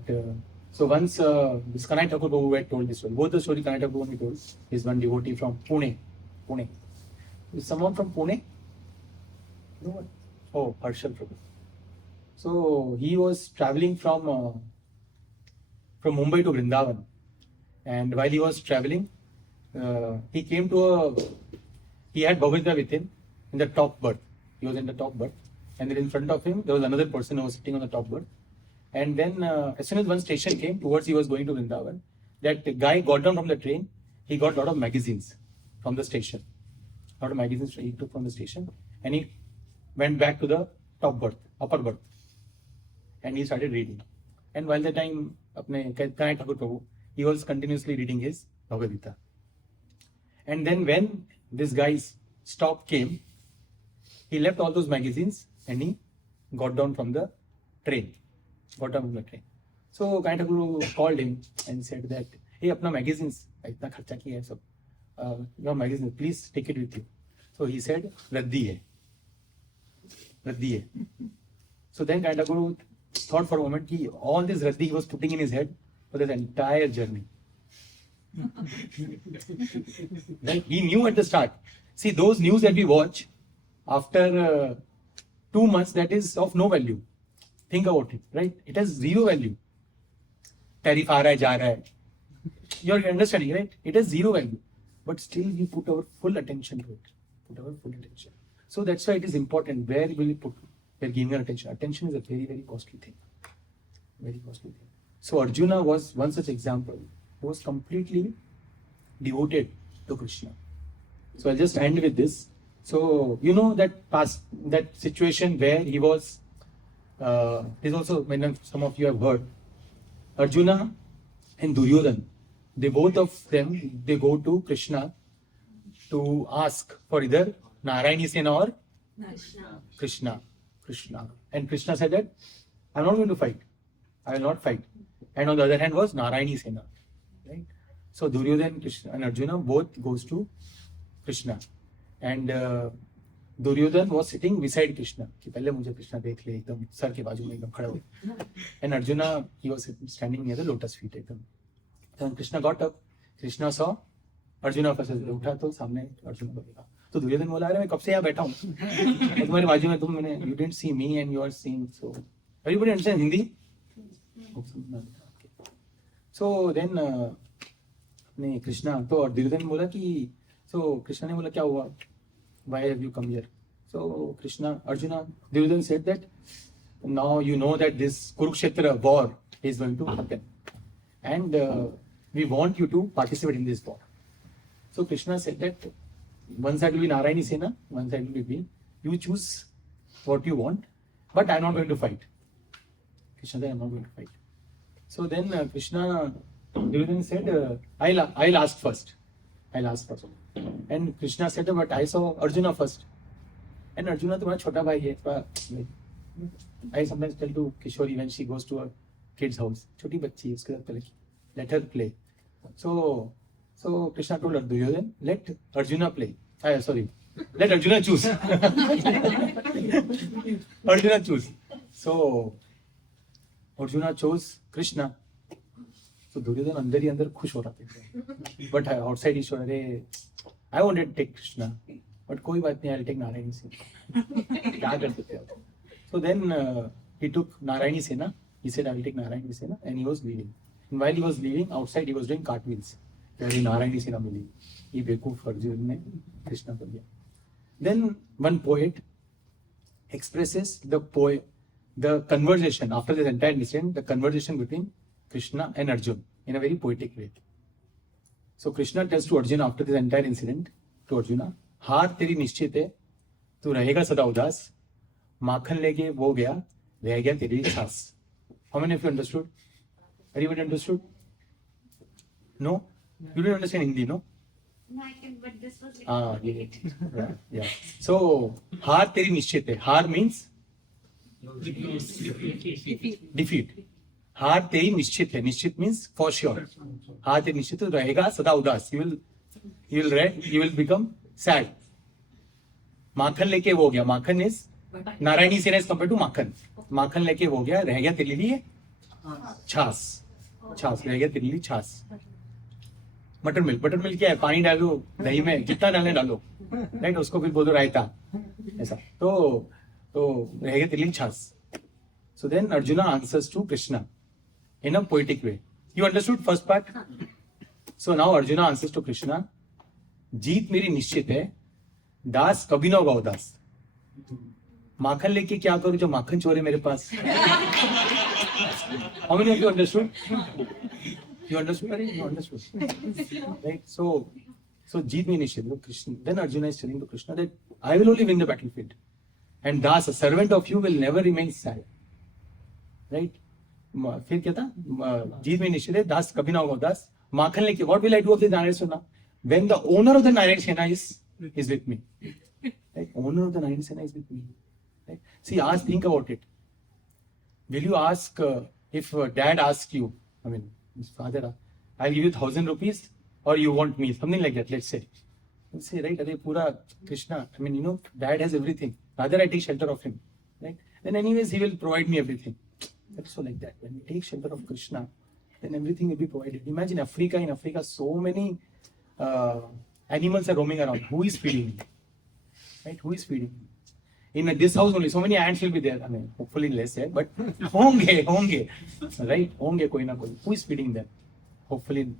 so once this Kanai Thakur Prabhu had told this story. Both the story Kanai Thakur Prabhu only told is one devotee from Pune. Is someone from Pune? No one? Oh, Harshal Prabhu. So he was traveling from Mumbai to Vrindavan, and while he was traveling, he came to he had Bhagavad Gita with him in the top berth. He was in the top berth, and then in front of him there was another person who was sitting on the top berth. And then as soon as one station came towards he was going to Vrindavan, that guy got down from the train. He got a lot of magazines from the station. A lot of magazines he took from the station, and he went back to the top berth, upper berth, and he started reading. And while the time Kanai Thakur Prabhu, he was continuously reading his Bhagavad Gita. And then when this guy's stop came, he left all those magazines and he got down from the train. So Kanai Thakur Prabhu called him and said that, "Hey, apna magazines, itna kharcha kiya hai sab. Your magazines, please take it with you." So he said, "Raddi hai." So then Kanai Thakur Prabhu thought for a moment, all this raddi he was putting in his head for the entire journey. Right? He knew at the start. See, those news that we watch, after 2 months, that is of no value. Think about it, right? It has zero value. Tariff aa raha hai, ja raha hai. You're understanding, right? It has zero value. But still we put our full attention to it. So that's why it is important. Where will we put? We're giving our attention. Attention is a very, very costly thing. So Arjuna was one such example. He was completely devoted to Krishna. So I'll just end with this. So you know that situation where he was, is also, some of you have heard, Arjuna and Duryodhan, they both of them, they go to Krishna to ask for either Narayani Sena or Krishna. And Krishna said that, "I'm not going to fight. I will not fight." And on the other hand was Narayani Sena. Right? So Duryodhan, Krishna and Arjuna both goes to Krishna. And Duryodhan was sitting beside Krishna. कि पहले मुझे कृष्णा देख ले, एकदम sir के बाजू में एकदम खड़ा हो. And Arjuna, he was standing near the lotus feet. एकदम. Then Krishna got up. Krishna saw Arjuna first. उठा तो सामने अर्जुन को देखा. तो दुर्योधन बोला, "अरे मैं कब से यहाँ बैठा हूँ? तुम्हारे बाजू में तुम मैंने you didn't see me and you are seeing." So everybody understand Hindi? So then अपने कृष्णा तो दुर्योधन बोला कि, so कृष्णा ने बोला, "क्या हुआ? Why have you come here?" So Arjuna, Duryodhana said that now you know that this Kurukṣetra war is going to happen. And we want you to participate in this war. So Krishna said that one side will be Narayani Sena, one side will be me. You choose what you want, but I am not going to fight. Krishna said, I am not going to fight. So then Duryodhana said, I'll ask first. And Krishna said, but I saw Arjuna first. And Arjuna is a chota bhai hai. I sometimes tell to Kishori when she goes to a kid's house, choti bachchi, uske sath play. Let her play. So Krishna told Duryodhana, let Arjuna play. Let Arjuna choose. Arjuna choose. So Arjuna chose Krishna. So Duryodhana अंदर ही अंदर खुश हो रहा था. But outside he showed, I wanted to take Krishna. But कोई बात नहीं, I'll take Narayani Sena. क्या कर सकते हैं? So then he took Narayani Sena. He said, I will take Narayani Sena, and he was leaving. And while he was leaving, outside he was doing cartwheels. Where Narayani Sena मिली. ये बेवकूफ अर्जुन ने कृष्णा को दिया. Then one poet expresses the conversation after this entire incident, the conversation between Krishna and Arjuna in a very poetic way. So Krishna tells to Arjuna after this entire incident, to Arjuna, हार तेरी निश्चित है, तू रहेगा सदा उदास, माखन लेके वो गया, रह गया तेरी छास. How many of you understood? Everybody understood? No? You didn't understand Hindi, no? No, I can, but this was Yeah. So, हार तेरी निश्चित है. हार means defeat. हार तेरी निश्चित है. निश्चित means for sure. हार तेरी निश्चित है, रहेगा सदा उदास. You will become sad. माखन लेके वो गया. माखन is Narayani Sena is compared to माखन. माखन लेके वो गया, रह गया तेरे लिए छाछ. रह गया तेरे लिए छाछ. बटर मिल्क क्या है? पानी डालो दही में, कितना डालने डालो, राइट? उसको फिर बोलो रायता, ऐसा. तो रह गया तेरे लिए छाछ. So then Arjuna answers to Krishna in a poetic way. You understood first part? So now Arjuna answers to Krishna, जीत मेरी निश्चित है, दास कभी ना होगा उदास. माखन लेके क्या करूं जो माखन चोरे मेरे पास. How many of you understood? You understood? You understood. Right? So जीत मेरी निश्चित है. Krishna. Then Arjuna is telling to Krishna that I will only win the battlefield, and Das, a servant of you, will never remain sad. Right? फिर क्या था? जीत मेरी निश्चित है, दास कभी ना होगा उदास. माखन लेके, what will I do of the Narayana Sena? When the owner of the Narayana Sena is with me. Right? Owner of the Narayana Sena is with me. Right? See, think about it. Will you ask, if dad asks you, I mean, his father, I'll give you 1,000 rupees, or you want me, something like that, let's say. You'll say, right, Are Pura Krishna, I mean, dad has everything. Rather I take shelter of him. Right? Then anyways, he will provide me everything. That's so like that. When we take shelter of Krishna, then everything will be provided. Imagine in Africa, so many animals are roaming around. Who is feeding? Right? Who is feeding? In this house only, so many ants will be there. I mean, hopefully less here, but honge, right? Honge koi na koi. Who is feeding them? Hopefully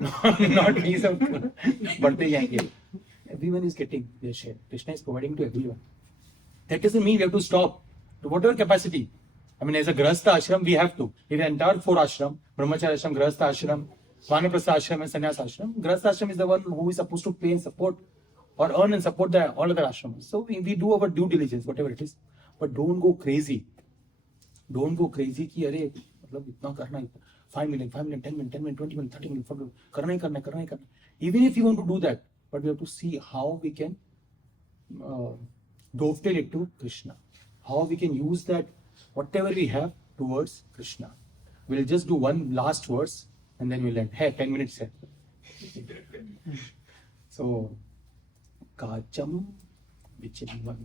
not these of birthday yanke. Everyone is getting their share. Krishna is providing to everyone. That doesn't mean we have to stop to whatever capacity. I mean, as a grahastha ashram, we have to. In the entire 4 ashram, brahmacharya ashram, grahastha ashram, vanaprastha ashram, and sannyas ashram. Grahastha ashram is the one who is supposed to pay and support or earn and support all other ashrams. So we do our due diligence, whatever it is. But don't go crazy. Don't go crazy ki arey, matlab itna karna hai. 5 million, 10 million, 20 million, 30 million, karna hi karna. Even if you want to do that, but we have to see how we can dovetail it to Krishna. How we can use that, whatever we have, towards Krishna. We'll just do one last verse and then we'll end. Hey, 10 minutes here. So, Kacham Vichinvan.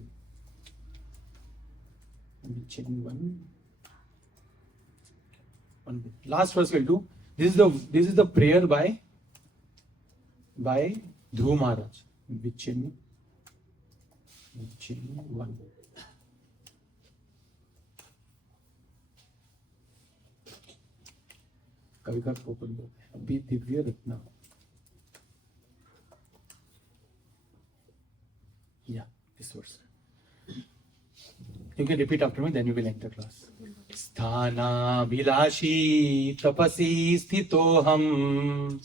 Last verse we'll do. This is the prayer by Dhruv Maharaj. Vichinvan. कवि का पोपट अभी Divya Ratna. Yeah, this verse. You can repeat after me, then you will enter class. Sthana vilashi tapasi sthitoham.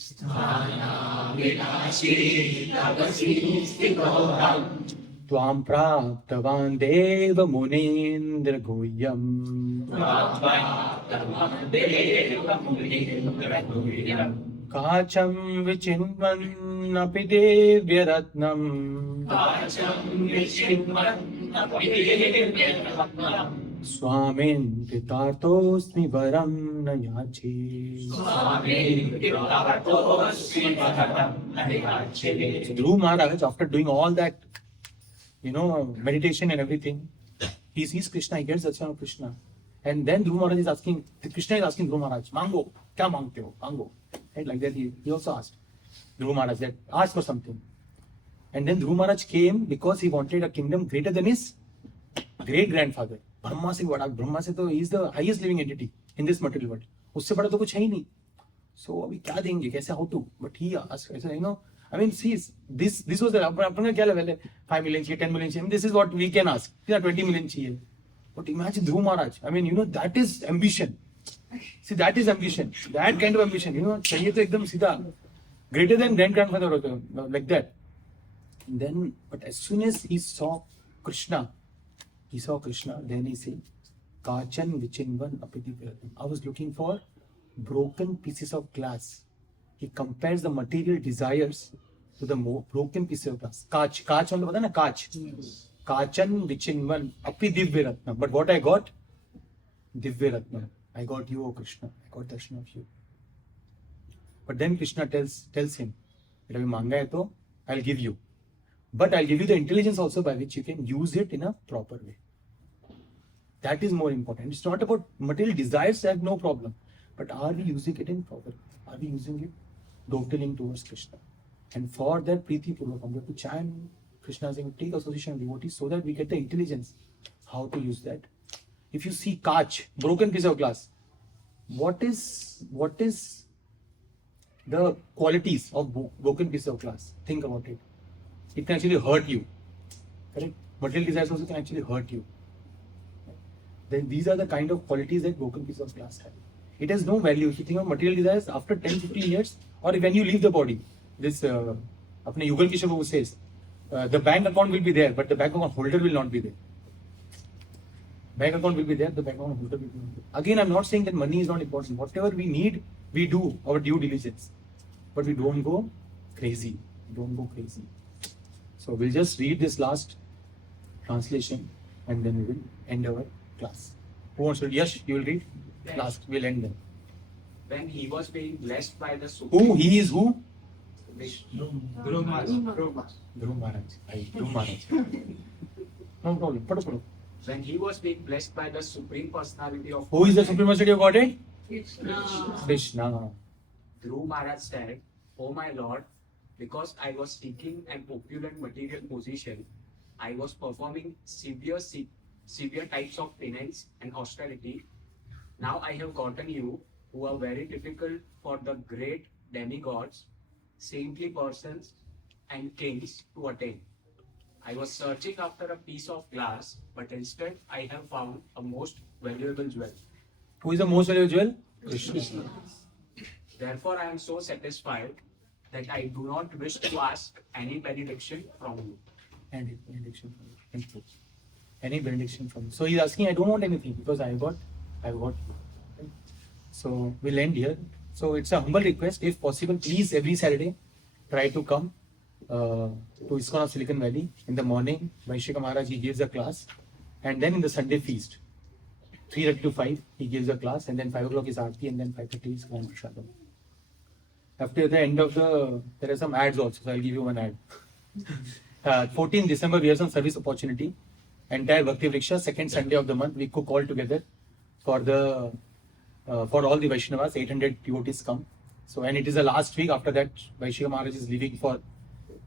Tvam praptavan deva munindra guhyam. Kacham vichinvan api devya ratnam. Swamin titartosmi varam na yache. So Dhruva Maharaj, after doing all that, meditation and everything, he sees Krishna, he gets darshan of Krishna. And then Dhruva Maharaj is asking, Krishna is asking Dhruva Maharaj, Mango, kya mangte ho? Mango. Right? Like that he also asked Dhruva Maharaj that, ask for something. And then Dhruva Maharaj came because he wanted a kingdom greater than his great grandfather. Brahma se bada, Brahma se to he is the highest living entity in this material world. Usse bada to kuch hai hi nahi. So abhi kya denge? Kaise, how to? But he asked, see, this was the apna kya level hai? 5 million chahiye, 10 million chahiye. This is what we can ask. 20 million chahiye. But imagine Dhruva Maharaj. That is ambition. See, that is ambition. That kind of ambition. Chahiye to ekdam sida. Greater than grandfather, like that. And then, but as soon as he saw Krishna, then he said, Kachan vichinvan apiti viratam. I was looking for broken pieces of glass. He compares the material desires to the broken pieces of glass. Kach on the kach. Kachan vichinvan api divyaratnam. But what I got? Divyaratnam. I got you, O Krishna. I got darshan of you. But then Krishna tells him, if you manga hai to, I'll give you. But I'll give you the intelligence also by which you can use it in a proper way. That is more important. It's not about material desires, I have no problem. But are we using it in proper way? Are we using it dovetailing towards Krishna? And for that Priti Purvakam, we have to chant Krishna saying, take association of devotees so that we get the intelligence how to use that. If you see kach, broken piece of glass, what is the qualities of broken piece of glass? Think about it. It can actually hurt you. Correct? Material desires also can actually hurt you. Then these are the kind of qualities that broken piece of glass have. It has no value. If you think of material desires after 10-15 years, or when you leave the body, this apne Yugal Kishore Babu says, the bank account will be there, but the bank account holder will not be there. Bank account will be there, the bank account holder will be there. Again, I'm not saying that money is not important. Whatever we need, we do our due diligence. But we don't go crazy. So we'll just read this last translation and then we will end our class. Who wants to? Yash, you will read? Yes. Last, we'll end then. When he was being blessed by the Supreme. Who? He is who? Dhruva Maharaj. Dhruva Maharaj. No problem. Padu. When he was being blessed by the Supreme Personality of Who is the Supreme Personality of Godhead? Krishna. Dhruva Maharaj said, "O my Lord, because I was seeking an opulent material position, I was performing severe types of penance and austerity. Now I have gotten you, who are very difficult for the great demigods, saintly persons, and kings to attain. I was searching after a piece of glass, but instead I have found a most valuable jewel." Who is the most valuable jewel? Krishna. Therefore, I am so satisfied that I do not wish to ask any benediction from you. Any benediction from you. Thank you. Any benediction from you. So he's asking, I don't want anything because I've got you. Okay? So we'll end here. So it's a humble request. If possible, please every Saturday try to come to ISKCON of Silicon Valley. In the morning, Vaishika Maharaj, he gives a class. And then in the Sunday feast, 3:30 to 5, he gives a class. And then 5 o'clock is Aarti and then 5:30 is Grand Prashadam. After the end of there are some ads also, so I'll give you one ad. 14th December, we have some service opportunity. Entire Bhakti Vriksha, second Sunday of the month, we cook all together for all the Vaishnavas. 800 devotees come. So, and it is the last week. After that, Vaishika Maharaj is leaving for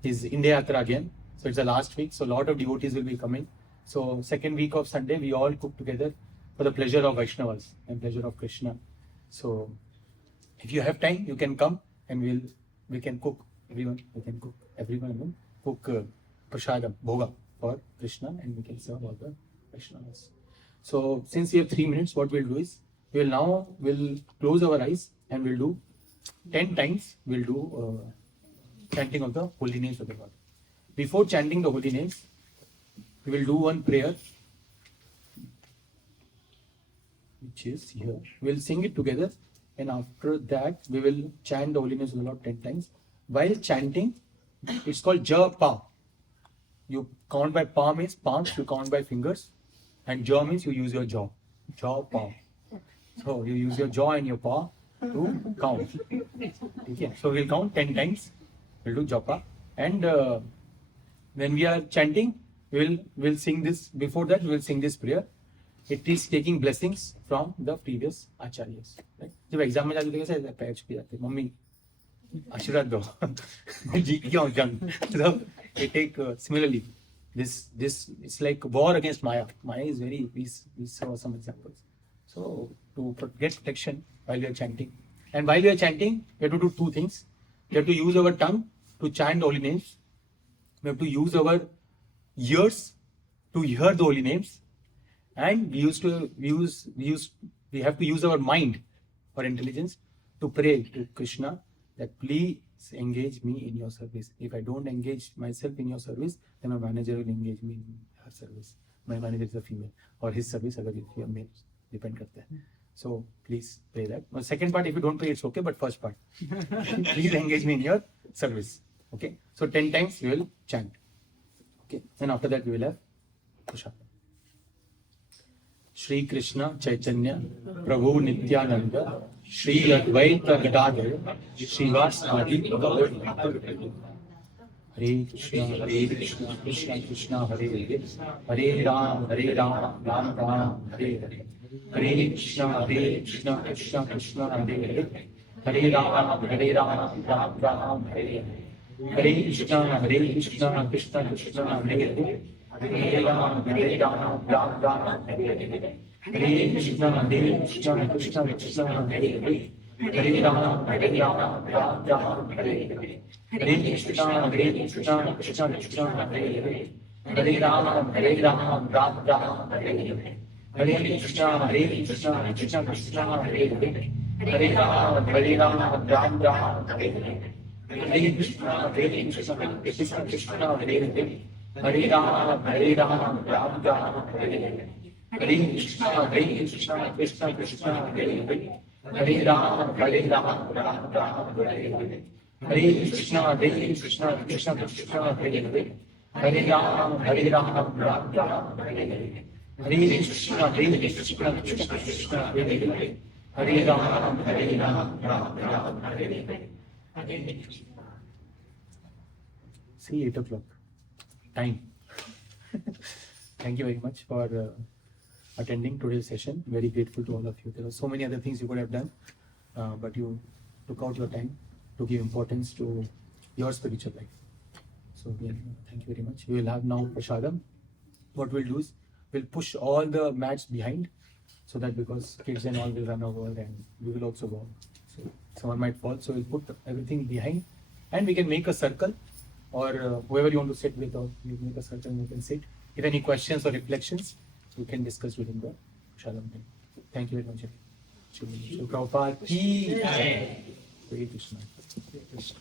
his India Yatra again. So it's the last week. So a lot of devotees will be coming. So second week of Sunday, we all cook together for the pleasure of Vaishnavas and pleasure of Krishna. So if you have time, you can come and we can cook. Everyone, we can cook. Everyone will cook prasadam, bhoga for Krishna, and we can serve all the Vaishnavas. So since we have 3 minutes, what we'll do is we'll close our eyes and we'll do 10 times. We'll do chanting of the holy names of the Lord. Before chanting the holy names, we will do one prayer, which is here. We'll sing it together, and after that we will chant the holy names of the Lord 10 times. While chanting, it's called japa. You count by palm means palms, you count by fingers, and jaw means you use your jaw. Jaw, palm. So you use your jaw and your paw to count. Okay. So we'll count 10 times. We'll do japa. And when we are chanting, we'll sing this. Before that, we'll sing this prayer. It is taking blessings from the previous acharyas. Right? जब exam में जाते थे कैसे पैर छुपी जाते, mummy आशीर्वाद दो, जीत गया हूँ जंग. So we take similarly. This it's like war against Maya. Maya is very. We saw some examples. So to get protection while we are chanting, and while we are chanting, we have to do 2 things. We have to use our tongue to chant the holy names. We have to use our ears to hear the holy names, and we have to use our mind or intelligence to pray to Krishna that please engage me in your service. If I don't engage myself in your service, then my manager will engage me in her service. My manager is a female, or his service agar if you are male, depend karta hai. So please pray that. The second part, if you don't pray, it's okay, but first part, please engage me in your service. Okay, so 10 times we will chant. Okay, and after that we will have Prashad. Shri Krishna Chaitanya Prabhu Nityananda Shri Advaita Gadadhar Srivasadi Gaur Hare Krishna Krishna Krishna Hare Hare Hare Ram Ram Ram Hare Hare Hare Krishna Krishna Krishna Hare Hare Hare Ram Ram Ram Hare Hare Hare Krishna Krishna Krishna Hare Hare Hare Ram Ram Ram Hare Hare Hare Krishna Krishna Hare Hare Hare Ram Ram Ram Hare Hare Hare Krishna Krishna Hare Hare Hare Ram Ram Ram Hare Hare Hare Krishna Krishna Hare Hare Hare Ram Ram Ram Hare Hare Hare Krishna Krishna Hare Hare Hare Ram Ram Ram Hare Hare Hare Krishna Krishna Hare Hare Hare Ram Ram Ram Hare Hare Hare Krishna Krishna Hare Hare Hare Ram Ram Ram Hare Hare Hare Krishna Krishna Hare Hare Hare Ram Ram Hare Hare. See, 8 o'clock. Time. Thank you very much for attending today's session. Very grateful to all of you. There were so many other things you could have done, but you took out your time to give importance to your spiritual life. So again, thank you very much. We will have now Prasadam. What we'll do is we'll push all the mats behind, so that because kids and all will run over and we will also go. So someone might fall. So we'll put everything behind, and we can make a circle, or whoever you want to sit with, or you make a circle and you can sit. If any questions or reflections, you can discuss during the Prasadam time. Thank you very much. Shri Prabhupada ki jai. Hare Krishna. Hare Krishna.